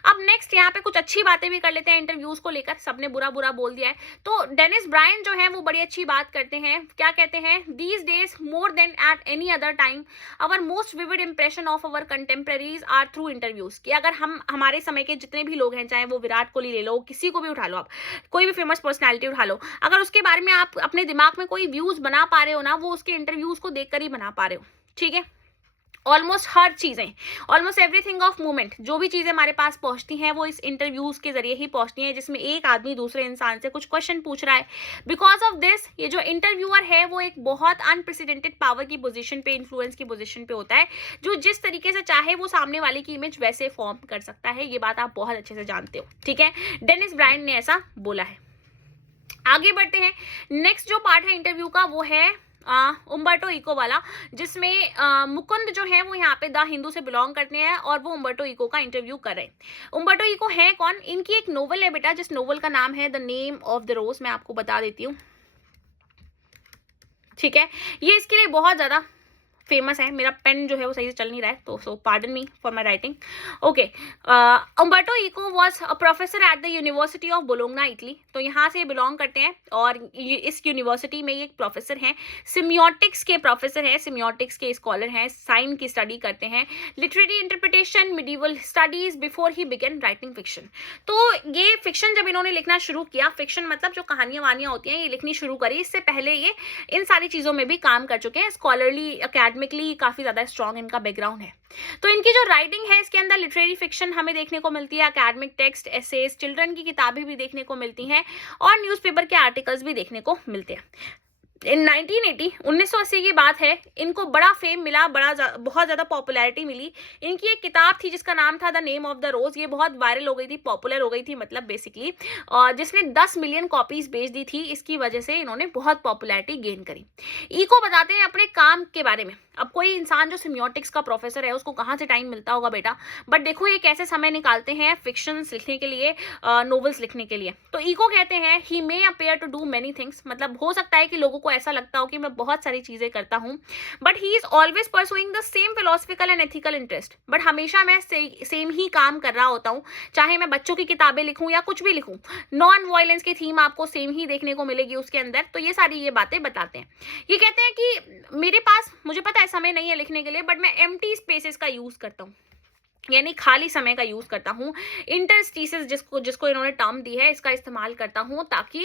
अब नेक्स्ट यहाँ पे कुछ अच्छी बातें भी कर लेते हैं इंटरव्यूज को लेकर। सबने बुरा बोल दिया है, तो डेनिस ब्रायन जो है वो बड़ी अच्छी बात करते हैं। क्या कहते हैं? These days more than at any other time our most vivid impression of our contemporaries are through interviews. कि अगर हम, हमारे समय के जितने भी लोग हैं, चाहे वो विराट कोहली ले लो, किसी को भी उठा लो, आप कोई भी फेमस पर्सनालिटी उठा लो, अगर उसके बारे में आप अपने दिमाग में कोई व्यूज बना पा रहे हो ना, वो उसके इंटरव्यूज को देखकर ही बना पा रहे हो। ठीक है, ऑलमोस्ट हर चीज़ें, ऑलमोस्ट एवरीथिंग ऑफ मूवमेंट, जो भी चीज़ें हमारे पास पहुंचती हैं वो इस इंटरव्यूज़ के जरिए ही पहुंचती हैं, जिसमें एक आदमी दूसरे इंसान से कुछ क्वेश्चन पूछ रहा है। बिकॉज ऑफ दिस ये जो इंटरव्यूअर है वो एक बहुत अनप्रेसिडेंटेड पावर की पोजीशन पे, इन्फ्लुएंस की पोजीशन पे होता है, जो जिस तरीके से चाहे वो सामने वाले की इमेज वैसे फॉर्म कर सकता है। ये बात आप बहुत अच्छे से जानते हो, ठीक है। डेनिस ब्रायन ने ऐसा बोला है। आगे बढ़ते हैं। नेक्स्ट जो पार्ट है इंटरव्यू का वो है उम्बर्टो इको वाला, जिसमें मुकुंद जो है वो यहाँ पे द हिंदू से बिलोंग करते हैं और वो उम्बर्टो इको का इंटरव्यू कर रहे हैं। उम्बर्टो इको है कौन? इनकी एक नोवेल है बेटा, जिस नोवेल का नाम है द नेम ऑफ द रोज। मैं आपको बता देती हूँ, ठीक है। ये इसके लिए बहुत ज्यादा फेमस है। मेरा पेन जो है वो सही से चल नहीं रहा है, तो so pardon me for my writing. Okay, Umberto Eco was a professor at the university of Bologna, Italy. तो यहाँ से बिलोंग करते हैं और इस यूनिवर्सिटी में ये एक प्रोफेसर हैं, सिमियोटिक्स के प्रोफेसर हैं, सिमियोटिक्स के स्कॉलर हैं, साइन की स्टडी करते हैं, literary interpretation, medieval studies before he began writing fiction. तो ये फिक्शन जब इन्होंने लिखना शुरू किया, फिक्शन मतलब जो कहानियां वानियां होती हैं, ये लिखनी शुरू करी। इससे पहले ये इन सारी चीजों में भी काम कर चुके हैं। स्कॉलरली अकेडमिकली काफी ज्यादा स्ट्रॉन्ग इनका बैकग्राउंड है। तो इनकी जो राइटिंग है इसके अंदर लिटरेरी फिक्शन हमें देखने को मिलती है, अकेडमिक टेक्स्ट, एसेज, चिल्ड्रन की किताबें भी देखने को मिलती हैं और न्यूज़पेपर के आर्टिकल्स भी देखने को मिलते हैं। इन 1980 1980 की बात है, इनको बड़ा फेम मिला, बहुत ज्यादा पॉपुलैरिटी मिली। इनकी एक किताब थी जिसका नाम था द नेम ऑफ द रोज। ये बहुत वायरल हो गई थी, पॉपुलर हो गई थी मतलब बेसिकली, और जिसने 10 मिलियन कॉपीज बेच दी थी। इसकी वजह से इन्होंने बहुत पॉपुलैरिटी गेन करी। इको बताते हैं अपने काम के बारे में। अब कोई इंसान जो सिमियोटिक्स का प्रोफेसर है उसको कहाँ से टाइम मिलता होगा बेटा, बट देखो ये कैसे समय निकालते हैं फिक्शंस लिखने के लिए, नोवेल्स लिखने के लिए। तो इको कहते हैं he may appear to do many things, मतलब हो सकता है कि लोगों को ऐसा लगता हो कि मैं बहुत सारी चीजें करता हूं, but he is always pursuing the same philosophical and ethical interest. But हमेशा मैं सेम ही काम कर रहा होता हूं, चाहे मैं बच्चों की किताबें लिखूं या कुछ भी लिखूं। नॉन वायलेंस की थीम आपको सेम ही देखने को मिलेगी उसके अंदर। तो ये सारी ये बातें बताते हैं। ये कहते हैं कि मेरे पास, मुझे पता है समय नहीं है लिखने के लिए, बट मैं एम्प्टी स्पेसेस का यूज करता हूँ, यानी खाली समय का यूज करता हूँ। इंटरस्टिसेस जिसको इन्होंने टर्म दी है, इसका इस्तेमाल करता हूँ ताकि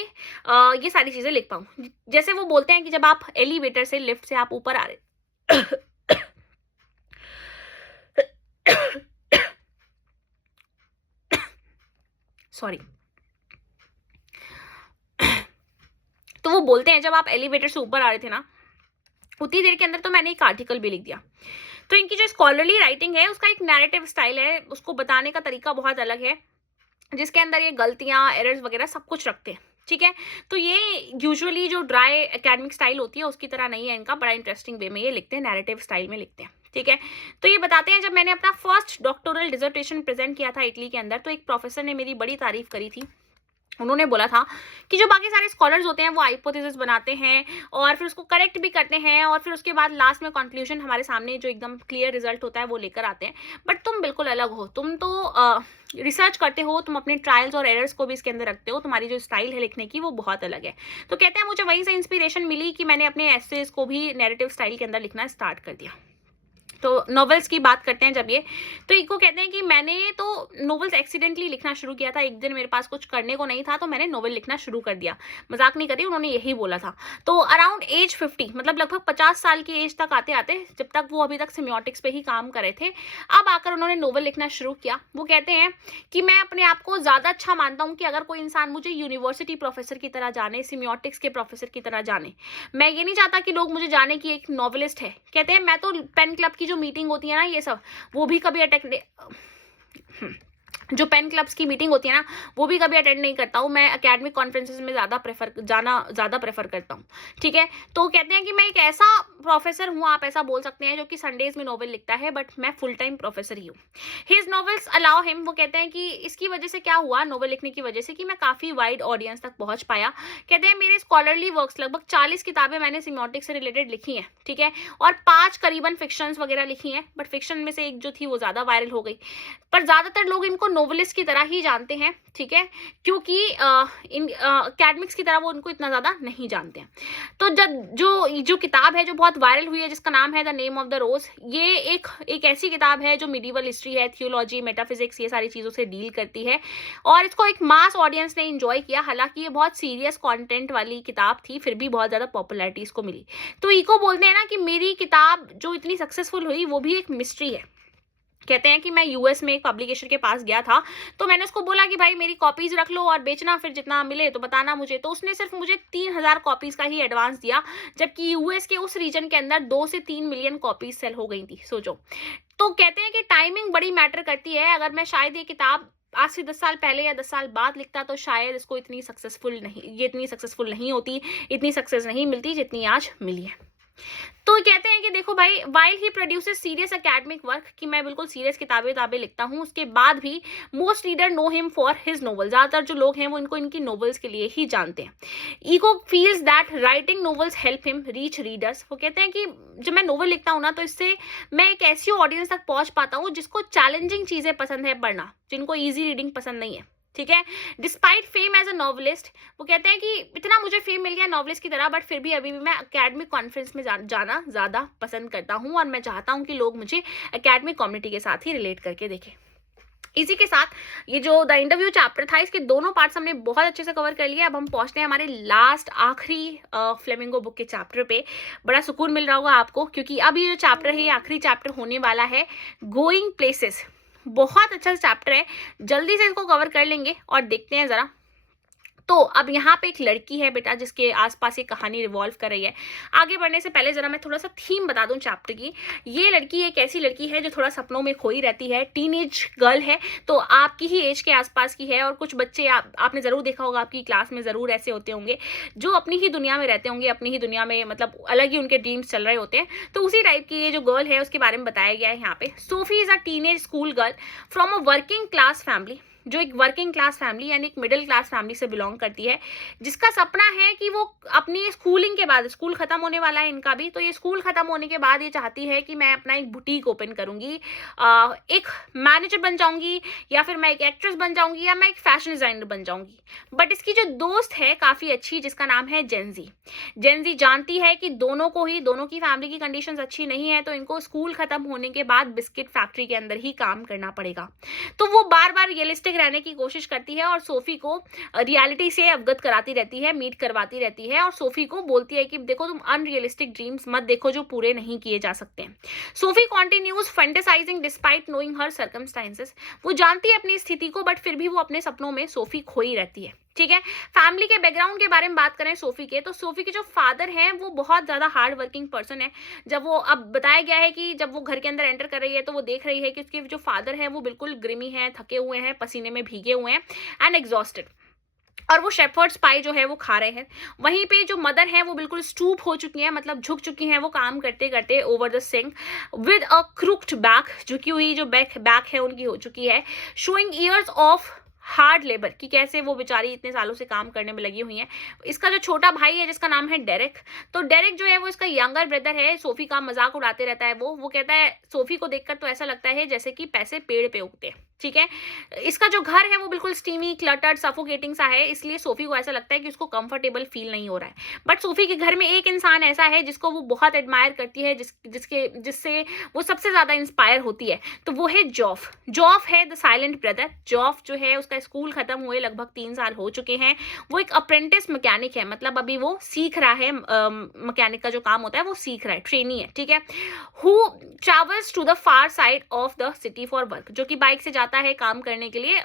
ये सारी चीजें लिख पाऊँ। जैसे वो बोलते हैं कि जब आप एलिवेटर से, लिफ्ट से आप ऊपर आ रहे सॉरी, तो वो बोलते हैं जब आप एलिवेटर से ऊपर आ रहे थे ना, उतनी देर के अंदर तो मैंने एक आर्टिकल भी लिख दिया। तो इनकी जो स्कॉलरली राइटिंग है उसका एक नैरेटिव स्टाइल है, उसको बताने का तरीका बहुत अलग है, जिसके अंदर ये गलतियां, एरर्स वगैरह सब कुछ रखते हैं, ठीक है। तो ये यूजुअली जो ड्राई एकेडमिक स्टाइल होती है उसकी तरह नहीं है इनका, बड़ा इंटरेस्टिंग वे में ये लिखते हैं, नैरेटिव स्टाइल में लिखते हैं, ठीक है। तो ये बताते हैं जब मैंने अपना फर्स्ट डॉक्टोरल डिसर्टेशन प्रेजेंट किया था इटली के अंदर, तो एक प्रोफेसर ने मेरी बड़ी तारीफ करी थी। उन्होंने बोला था कि जो बाकी सारे स्कॉलर्स होते हैं वो हाइपोथेसिस बनाते हैं और फिर उसको करेक्ट भी करते हैं और फिर उसके बाद लास्ट में कंक्लूजन हमारे सामने जो एकदम क्लियर रिजल्ट होता है वो लेकर आते हैं, बट तुम बिल्कुल अलग हो। तुम तो रिसर्च करते हो, तुम अपने ट्रायल्स और एरर्स को भी इसके अंदर रखते हो, तुम्हारी जो स्टाइल है लिखने की वो बहुत अलग है। तो कहते हैं मुझे वहीं से इंस्पिरेशन मिली कि मैंने अपने एसेज को भी नैरेटिव स्टाइल के अंदर लिखना स्टार्ट कर दिया। तो नॉवेल्स की बात करते हैं जब ये, तो इनको कहते हैं कि मैंने तो नॉवेल्स एक्सीडेंटली लिखना शुरू किया था। एक दिन मेरे पास कुछ करने को नहीं था तो मैंने नॉवेल लिखना शुरू कर दिया, मजाक नहीं करी, उन्होंने यही बोला था। तो अराउंड एज 50, मतलब लगभग 50 साल की एज तक आते आते, जब तक वो अभी तक सिमियोटिक्स पे ही काम कर रहे थे, अब आकर उन्होंने नॉवेल लिखना शुरू किया। वो कहते हैं कि मैं अपने आप को ज्यादा अच्छा मानता हूँ कि अगर कोई इंसान मुझे यूनिवर्सिटी प्रोफेसर की तरह जाने, सिमियोटिक्स के प्रोफेसर की तरह जाने, मैं ये नहीं चाहता कि लोग मुझे जाने की एक नॉवेलिस्ट है। कहते हैं मैं तो पेन क्लब की जो मीटिंग होती है ना, ये सब वो भी कभी अटेंड, जो पेन क्लब्स की मीटिंग होती है ना वो भी कभी अटेंड नहीं करता हूँ। मैं एकेडमिक कॉन्फ्रेंसेस में ज़्यादा प्रेफर करता हूँ, ठीक है। तो कहते हैं कि मैं एक ऐसा प्रोफेसर हूँ, आप ऐसा बोल सकते हैं, जो कि संडेज में नॉवेल लिखता है, बट मैं फुल टाइम प्रोफेसर ही हूँ। हिज नॉवेल्स अलाउ हिम, वो कहते हैं कि इसकी वजह से क्या हुआ, नॉवेल लिखने की वजह से, कि मैं काफ़ी वाइड ऑडियंस तक पहुँच पाया। कहते हैं मेरे स्कॉलरली वर्क्स, लगभग 40 किताबें मैंने सिमियोटिक्स से रिलेटेड लिखी हैं, ठीक है, और 5 करीबन फिक्शंस वगैरह लिखी हैं, बट फिक्शन में से एक जो थी वो ज़्यादा वायरल हो गई, पर ज़्यादातर लोग इनको नोवेलिस्ट की तरह ही जानते हैं, ठीक है, क्योंकि इन एकेडमिक्स की तरह वो उनको इतना ज़्यादा नहीं जानते हैं। तो जब जो किताब है जो बहुत वायरल हुई है, जिसका नाम है द नेम ऑफ द रोज, ये एक ऐसी किताब है जो मिडिवल हिस्ट्री है, थियोलॉजी, मेटाफिजिक्स, ये सारी चीज़ों से डील करती है और इसको एक मास ऑडियंस ने एंजॉय किया। हालांकि ये बहुत सीरियस कंटेंट वाली किताब थी, फिर भी बहुत ज़्यादा पॉपुलैरिटी इसको मिली। तो इको बोलते हैं ना कि मेरी किताब जो इतनी सक्सेसफुल हुई वो भी एक मिस्ट्री है। कहते हैं कि मैं यूएस में एक पब्लिकेशर के पास गया था, तो मैंने उसको बोला कि भाई मेरी कॉपीज रख लो और बेचना, फिर जितना मिले तो बताना मुझे। तो उसने सिर्फ मुझे 3000 कॉपीज का ही एडवांस दिया, जबकि यूएस के उस रीजन के अंदर 2 से 3 मिलियन कॉपीज सेल हो गई थी, सोचो। तो कहते हैं कि टाइमिंग बड़ी मैटर करती है। अगर मैं शायद ये किताब आज से 10 साल पहले या 10 साल बाद लिखता तो शायद इसको इतनी सक्सेसफुल नहीं होती, इतनी सक्सेस नहीं मिलती जितनी आज मिली है। तो कहते हैं कि देखो भाई, while he produces serious academic work, कि मैं बिल्कुल सीरियस किताबें लिखता हूँ, उसके बाद भी most reader know him for his novel. ज़्यादातर जो लोग हैं वो इनको इनकी नोवेल्स के लिए ही जानते हैं। Ego feels that writing novels help him reach readers. वो कहते हैं कि जब मैं नोवेल लिखता हूँ ना, तो इससे मैं एक ऐसी ऑडियंस तक पहुँच पाता हूँ जिसको चैलेंजिंग चीज़ें पसंद है पढ़ना, जिनको ईजी रीडिंग पसंद नहीं है, ठीक है। Despite fame as a novelist, वो कहते हैं कि इतना मुझे फेम मिल गया नॉवलिस्ट की तरह, बट फिर भी अभी भी मैं एकेडमिक कॉन्फ्रेंस में जाना ज़्यादा पसंद करता हूँ और मैं चाहता हूँ कि लोग मुझे एकेडमिक कम्युनिटी के साथ ही रिलेट करके देखें। इसी के साथ ये जो द इंटरव्यू चैप्टर था, इसके दोनों पार्ट्स हमने बहुत अच्छे से कवर कर लिया। अब हम पहुंचते हैं हमारे लास्ट आखिरी फ्लेमिंगो बुक के चैप्टर पे। बड़ा सुकून मिल रहा होगा आपको, क्योंकि अब ये जो चैप्टर है ये आखिरी चैप्टर होने वाला है, गोइंग प्लेसेस। बहुत अच्छा चैप्टर है, जल्दी से इसको कवर कर लेंगे और देखते हैं जरा। तो अब यहाँ पे एक लड़की है बेटा, जिसके आसपास ये कहानी रिवॉल्व कर रही है। आगे बढ़ने से पहले जरा मैं थोड़ा सा थीम बता दूं चैप्टर की। ये लड़की एक ऐसी लड़की है जो थोड़ा सपनों में खोई रहती है, टीनेज गर्ल है, तो आपकी ही एज के आसपास की है। और कुछ बच्चे आपने जरूर देखा होगा, आपकी क्लास में जरूर ऐसे होते होंगे जो अपनी ही दुनिया में रहते होंगे, अपनी ही दुनिया में, मतलब अलग ही उनके ड्रीम्स चल रहे होते हैं। तो उसी टाइप की ये जो गर्ल है उसके बारे में बताया गया है यहाँ पे। Sophie is a teenage school girl from a working class family, जो एक वर्किंग क्लास फैमिली यानी एक मिडिल क्लास फैमिली से बिलोंग करती है, जिसका सपना है कि वो अपनी स्कूलिंग के बाद, स्कूल खत्म होने वाला है इनका भी, तो ये स्कूल खत्म होने के बाद ये चाहती है कि मैं अपना एक बुटीक ओपन करूंगी, एक मैनेजर बन जाऊंगी, या फिर मैं एक एक्ट्रेस बन जाऊंगी, या मैं एक फैशन डिजाइनर बन जाऊंगी। बट इसकी जो दोस्त है काफी अच्छी, जिसका नाम है जेंजी। जेंजी जानती है कि दोनों की फैमिली की कंडीशंस अच्छी नहीं है, तो इनको स्कूल खत्म होने के बाद बिस्किट फैक्ट्री के अंदर ही काम करना पड़ेगा। तो वो बार बार रियलिस्टिक रहने की कोशिश करती है और सोफी को रियलिटी से अवगत कराती रहती है, मीट करवाती रहती है, और सोफी को बोलती है कि देखो तुम अनरियलिस्टिक ड्रीम्स मत देखो जो पूरे नहीं किए जा सकते। Sophie continues fantasizing despite knowing her circumstances. वो जानती है अपनी स्थिति को, बट फिर भी वो अपने सपनों में सोफी खोई रहती है, ठीक है। फैमिली के बैकग्राउंड के बारे में बात करें सोफी के, तो सोफी के जो फादर हैं वो बहुत ज्यादा हार्ड वर्किंग पर्सन है। जब वो, अब बताया गया है कि जब वो घर के अंदर एंटर कर रही है तो वो देख रही है कि उसके जो फादर हैं वो बिल्कुल ग्रिमी हैं, थके हुए हैं, पसीने में भीगे हुए हैं एंड एग्जॉस्टेड, और वो शेफर्ड्स पाई जो है वो खा रहे हैं। वहीं पे जो मदर है वो बिल्कुल स्टूप हो चुकी हैं, मतलब झुक चुकी हैं वो काम करते करते over the sink, with a crooked back, झुकी हुई जो बैक है उनकी हो चुकी है, showing years of hard labour, कि कैसे वो बेचारी इतने सालों से काम करने में लगी हुई हैं। इसका जो छोटा भाई है जिसका नाम है डेरेक, तो डेरेक जो है वो इसका यंगर ब्रदर है, सोफी का मजाक उड़ाते रहता है। वो कहता है सोफी को देखकर तो ऐसा लगता है जैसे कि पैसे पेड़ पे उगते हैं, ठीक है। इसका जो घर है वो बिल्कुल स्टीमी, क्लटर्ड, सफोकेटिंग सा है, इसलिए सोफी को ऐसा लगता है कि उसको कंफर्टेबल फील नहीं हो रहा है। बट सोफी के घर में एक इंसान ऐसा है जिसको वो बहुत एडमायर करती है, जिससे वो सबसे ज्यादा इंस्पायर होती है, तो वो है जॉफ। जॉफ है द साइलेंट ब्रदर। जॉफ जो है उसका स्कूल खत्म हुए लगभग 3 साल हो चुके हैं। वो एक अप्रेंटिस मैकेनिक है, मतलब अभी वो सीख रहा है, मैकेनिक का जो काम होता है वो सीख रहा है, ट्रेनी है, ठीक है। Who travels to the far side of the city for work, जो कि बाइक से जाता है काम करने के लिए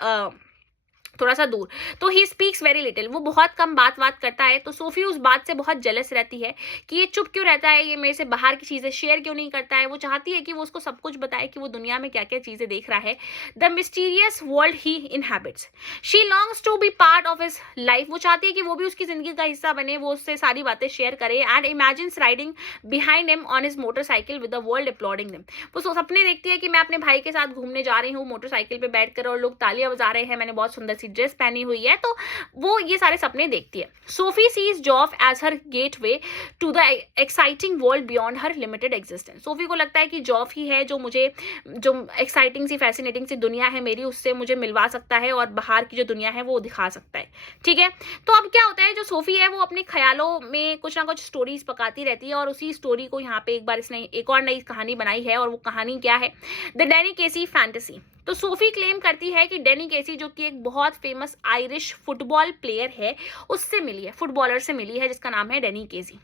थोड़ा सा दूर। तो ही स्पीक्स वेरी लिटिल, वो बहुत कम बात करता है। तो सोफी उस बात से बहुत जेलस रहती है कि ये चुप क्यों रहता है, ये मेरे से बाहर की चीजें शेयर क्यों नहीं करता है। वो चाहती है कि वो उसको सब कुछ बताए कि वो दुनिया में क्या क्या चीजें देख रहा है, the mysterious world he inhabits. She longs to be part of his life, वो चाहती है कि वो भी उसकी जिंदगी का हिस्सा बने, वो उससे सारी बातें शेयर करे, and imagines riding behind him on his motorcycle with the world uploading him. वो सपने देखती है कि मैं अपने भाई के साथ घूमने जा रही हूँ मोटरसाइकिल पे बैठकर और लोग तालियां बजा रहे हैं, मैंने बहुत सुंदर सी सी ड्रेस पहनी हुई है, तो वो ये सारे सपने देखती है। Sophie sees Geoff as her gateway to the exciting world beyond her limited existence. Sophie को लगता है कि जॉफ ही है जो मुझे, जो एक्साइटिंग सी फैसिनेटिंग सी दुनिया है मेरी, उससे मुझे मिलवा सकता है और बाहर की जो दुनिया है वो दिखा सकता है। ठीक है, तो अब क्या होता है, जो सोफी है वो अपने ख्यालों में कुछ ना कुछ स्टोरीज पकाती रहती है और उसी स्टोरी को यहाँ पे एक बार इसने एक और नई कहानी बनाई है, और वो कहानी क्या है, द डैनी केसी फैंटेसी। तो सोफी क्लेम करती है कि डैनी केसी, जो कि एक बहुत फेमस आयरिश फुटबॉल प्लेयर है, उससे मिली है, फुटबॉलर से मिली है जिसका नाम है Danny Casey,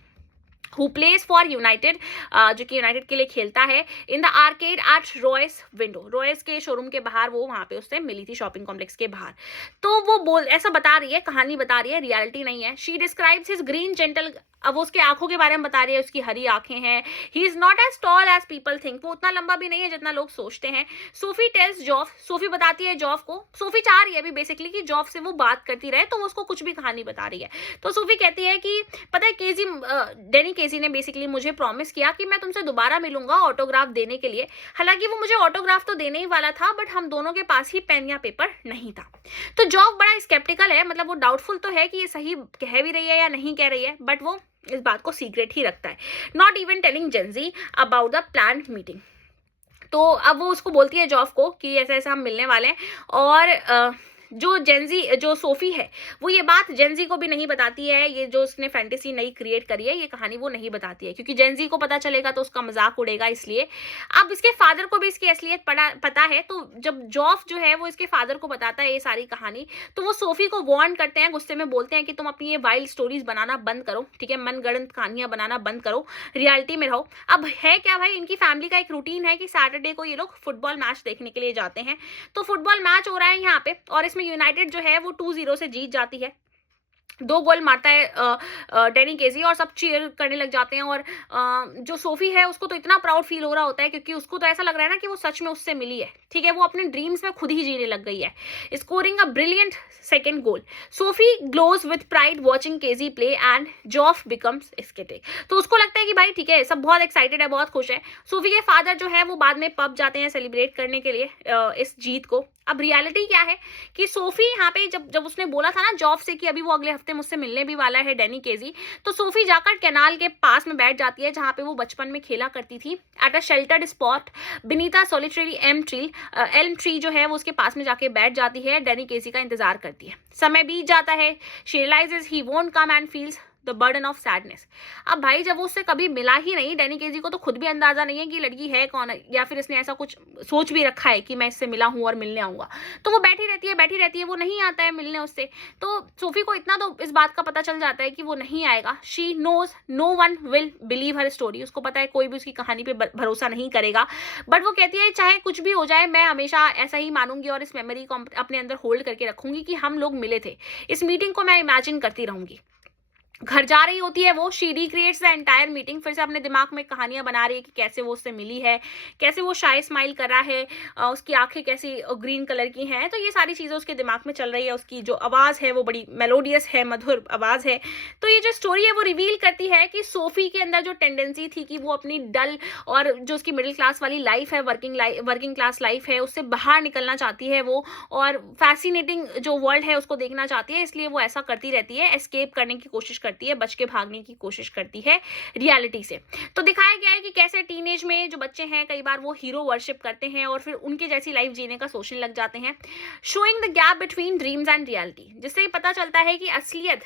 who plays for United, जो कि यूनाइटेड के लिए खेलता है, in the arcade at Royce window. Royce के शोरूम के बाहर वो वहां पे उससे मिली थी, शॉपिंग कॉम्प्लेक्स के बाहर। तो वो ऐसा बता रही है, कहानी बता रही है, रियलिटी नहीं है। She describes his green gentle, अब वो उसके आंखों के बारे में बता रही है, उसकी हरी आंखें हैं। He is not as tall as people think, वो उतना लंबा भी नहीं है जितना लोग सोचते हैं। सोफी टेल्स जॉफ, सोफी बताती है जॉफ को, सोफी चाह रही है अभी बेसिकली कि जॉफ से वो बात करती रहे, तो वो उसको कुछ भी कहानी बता रही है। तो सोफी कहती है कि पता है केजी, डैनी केसी ने बेसिकली मुझे प्रॉमिस किया कि मैं तुमसे दोबारा मिलूंगा ऑटोग्राफ देने के लिए। हालांकि वो मुझे ऑटोग्राफ तो देने ही वाला था, बट हम दोनों के पास ही पेन या पेपर नहीं था। तो जॉफ बड़ा स्केप्टिकल है, मतलब वो डाउटफुल तो है कि ये सही कह भी रही है या नहीं कह रही है, बट वो इस बात को सीक्रेट ही रखता है, not even telling Gen Z about the plan meeting. तो अब वो उसको बोलती है जॉफ को कि ऐसा ऐसा हम मिलने वाले हैं, और जो जेंजी, जो सोफी है, वो ये बात जेंजी को भी नहीं बताती है, ये जो उसने फैंटेसी नई क्रिएट करी है, ये कहानी वो नहीं बताती है, क्योंकि जेंजी को पता चलेगा तो उसका मजाक उड़ेगा, इसलिए। अब इसके फादर को भी इसकी असलियत पता है, तो जब जॉफ जो है वो इसके फादर को बताता है ये सारी कहानी, तो वो सोफी को वार्न करते हैं, गुस्से में बोलते हैं कि तुम अपनी ये वाइल्ड स्टोरीज बनाना बंद करो, ठीक है, मनगढ़ंत कहानियां बनाना बंद करो, रियलिटी में रहो। अब है क्या भाई, इनकी फैमिली का एक रूटीन है कि सैटरडे को ये लोग फुटबॉल मैच देखने के लिए जाते हैं। तो फुटबॉल मैच हो रहा है यहाँ पे, और इसमें यूनाइटेड जो है वो 2-0 से जीत जाती है। 2 गोल मारता है डैनी केसी, और सब चीयर करने लग जाते हैं। और जो सोफी है उसको तो इतना प्राउड फील हो रहा होता है, क्योंकि उसको तो ऐसा लग रहा है ना कि वो सच में उससे मिली है, ठीक है, वो अपने ड्रीम्स में खुद ही जीने लग गई है। Scoring a brilliant second goal, Sophie glows with pride watching Casey play and Geoff becomes ecstatic. तो उसको लगता है कि भाई ठीक है, सब बहुत एक्साइटेड है, बहुत खुश है। सोफी के फादर जो है वो बाद में पब जाते हैं सेलिब्रेट करने के लिए इस जीत को। अब रियलिटी क्या है कि सोफी यहाँ पे जब उसने बोला था ना जॉफ से कि अभी वो अगले हफ्ते मुझसे मिलने भी वाला है डैनी केजी, तो सोफी जाकर कैनाल के पास में बैठ जाती है जहाँ पे वो बचपन में खेला करती थी, at a sheltered spot beneath a solitary Elm tree जो है वो उसके पास में जाके बैठ जाती है, डैनी केजी का इंतजार करती है। समय बीत जाता है, she realises he won't come and feels the burden of sadness. अब भाई जब वो उससे कभी मिला ही नहीं, डैनी केजी को तो खुद भी अंदाजा नहीं है कि लड़की है कौन है, या फिर इसने ऐसा कुछ सोच भी रखा है कि मैं इससे मिला हूं और मिलने आऊंगा। तो वो बैठी रहती है, वो नहीं आता है मिलने उससे। तो सोफी को इतना तो इस बात का पता चल जाता है कि वो नहीं आएगा। She knows no one will believe her story, उसको पता है कोई भी उसकी कहानी पे भरोसा नहीं करेगा, बट वो कहती है चाहे कुछ भी हो जाए मैं हमेशा ऐसा ही मानूंगी और इस मेमोरी को अपने अंदर होल्ड करके रखूंगी कि हम लोग मिले थे। इस मीटिंग को मैं इमेजिन करती रहूंगी। घर जा रही होती है वो, she recreates the entire meeting, फिर से अपने दिमाग में कहानियां बना रही है कि कैसे वो उससे मिली है, कैसे वो शाय स्माइल कर रहा है, उसकी आंखें कैसी ग्रीन कलर की हैं। तो ये सारी चीज़ें उसके दिमाग में चल रही है। उसकी जो आवाज़ है वो बड़ी मेलोडियस है, मधुर आवाज़ है। तो ये जो स्टोरी है वो रिवील करती है कि सोफी के अंदर जो टेंडेंसी थी कि वो अपनी डल और जो उसकी मिडिल क्लास वाली लाइफ है, वर्किंग क्लास लाइफ है, उससे बाहर निकलना चाहती है वो, और फैसिनेटिंग जो वर्ल्ड है उसको देखना चाहती है, इसलिए वो ऐसा करती रहती है, एस्केप करने की कोशिश करती है, बच के भागने की कोशिश करती है रियलिटी से। तो दिखाया गया है कि कैसे टीनेज में जो बच्चे हैं कई बार वो हीरो वर्शिप करते हैं और फिर उनके जैसी लाइफ जीने का सोचने लग जाते हैं। Showing the gap between dreams and reality, जिससे पता चलता है कि असलियत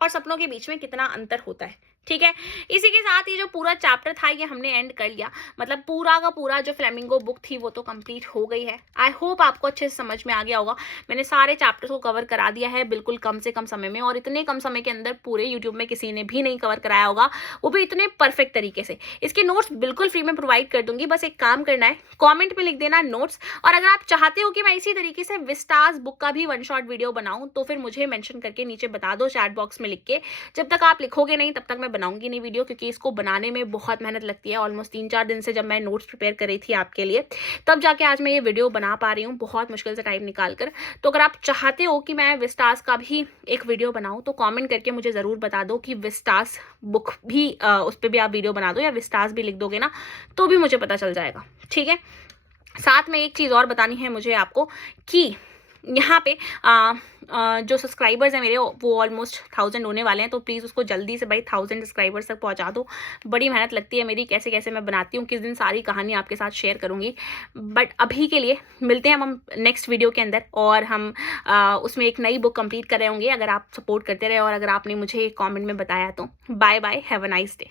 और सपनों के बीच में कितना अंतर होता है। ठीक है, इसी के साथ ये जो पूरा चैप्टर था ये हमने एंड कर लिया, मतलब पूरा का पूरा जो फ्लेमिंगो बुक थी वो तो कंप्लीट हो गई है। आई होप आपको अच्छे से समझ में आ गया होगा। मैंने सारे चैप्टर्स को कवर करा दिया है बिल्कुल कम से कम समय में, और इतने कम समय के अंदर पूरे यूट्यूब में किसी ने भी नहीं कवर कराया होगा, वो भी इतने परफेक्ट तरीके से। इसके नोट्स बिल्कुल फ्री में प्रोवाइड कर दूंगी, बस एक काम करना है, कॉमेंट में लिख देना नोट्स, और अगर आप चाहते हो कि मैं इसी तरीके से विस्टास बुक का भी 1 शॉट वीडियो बनाऊं तो फिर मुझे मेंशन करके नीचे बता दो चैट बॉक्स में लिख के। जब तक आप लिखोगे नहीं तब तक मैं बनाऊंगी नहीं वीडियो, क्योंकि इसको बनाने में बहुत मेहनत लगती है। ऑलमोस्ट 3-4 दिन से जब मैं नोट्स प्रिपेयर कर रही थी आपके लिए, तब जाके आज मैं ये वीडियो बना पा रही हूँ, बहुत मुश्किल से टाइम निकाल कर। तो अगर आप चाहते हो कि मैं विस्टास का भी एक वीडियो बनाऊं तो कमेंट करके मुझे ज़रूर बता दो कि विस्टास बुक भी उस पर भी आप वीडियो बना दो, या विस्टास भी लिख दोगे ना तो भी मुझे पता चल जाएगा। ठीक है, साथ में एक चीज़ और बतानी है मुझे आपको कि यहाँ पे जो सब्सक्राइबर्स हैं मेरे वो ऑलमोस्ट 1000 होने वाले हैं, तो प्लीज़ उसको जल्दी से भाई 1000 सब्सक्राइबर्स तक पहुँचा दो। बड़ी मेहनत लगती है मेरी, कैसे-कैसे मैं बनाती हूँ, किस दिन सारी कहानी आपके साथ शेयर करूँगी। बट अभी के लिए मिलते हैं हम नेक्स्ट वीडियो के अंदर, और हम उसमें एक नई बुक कंप्लीट कर रहे होंगे, अगर आप सपोर्ट करते रहे और अगर आपने मुझे कमेंट में बताया तो। Bye bye, have a nice day.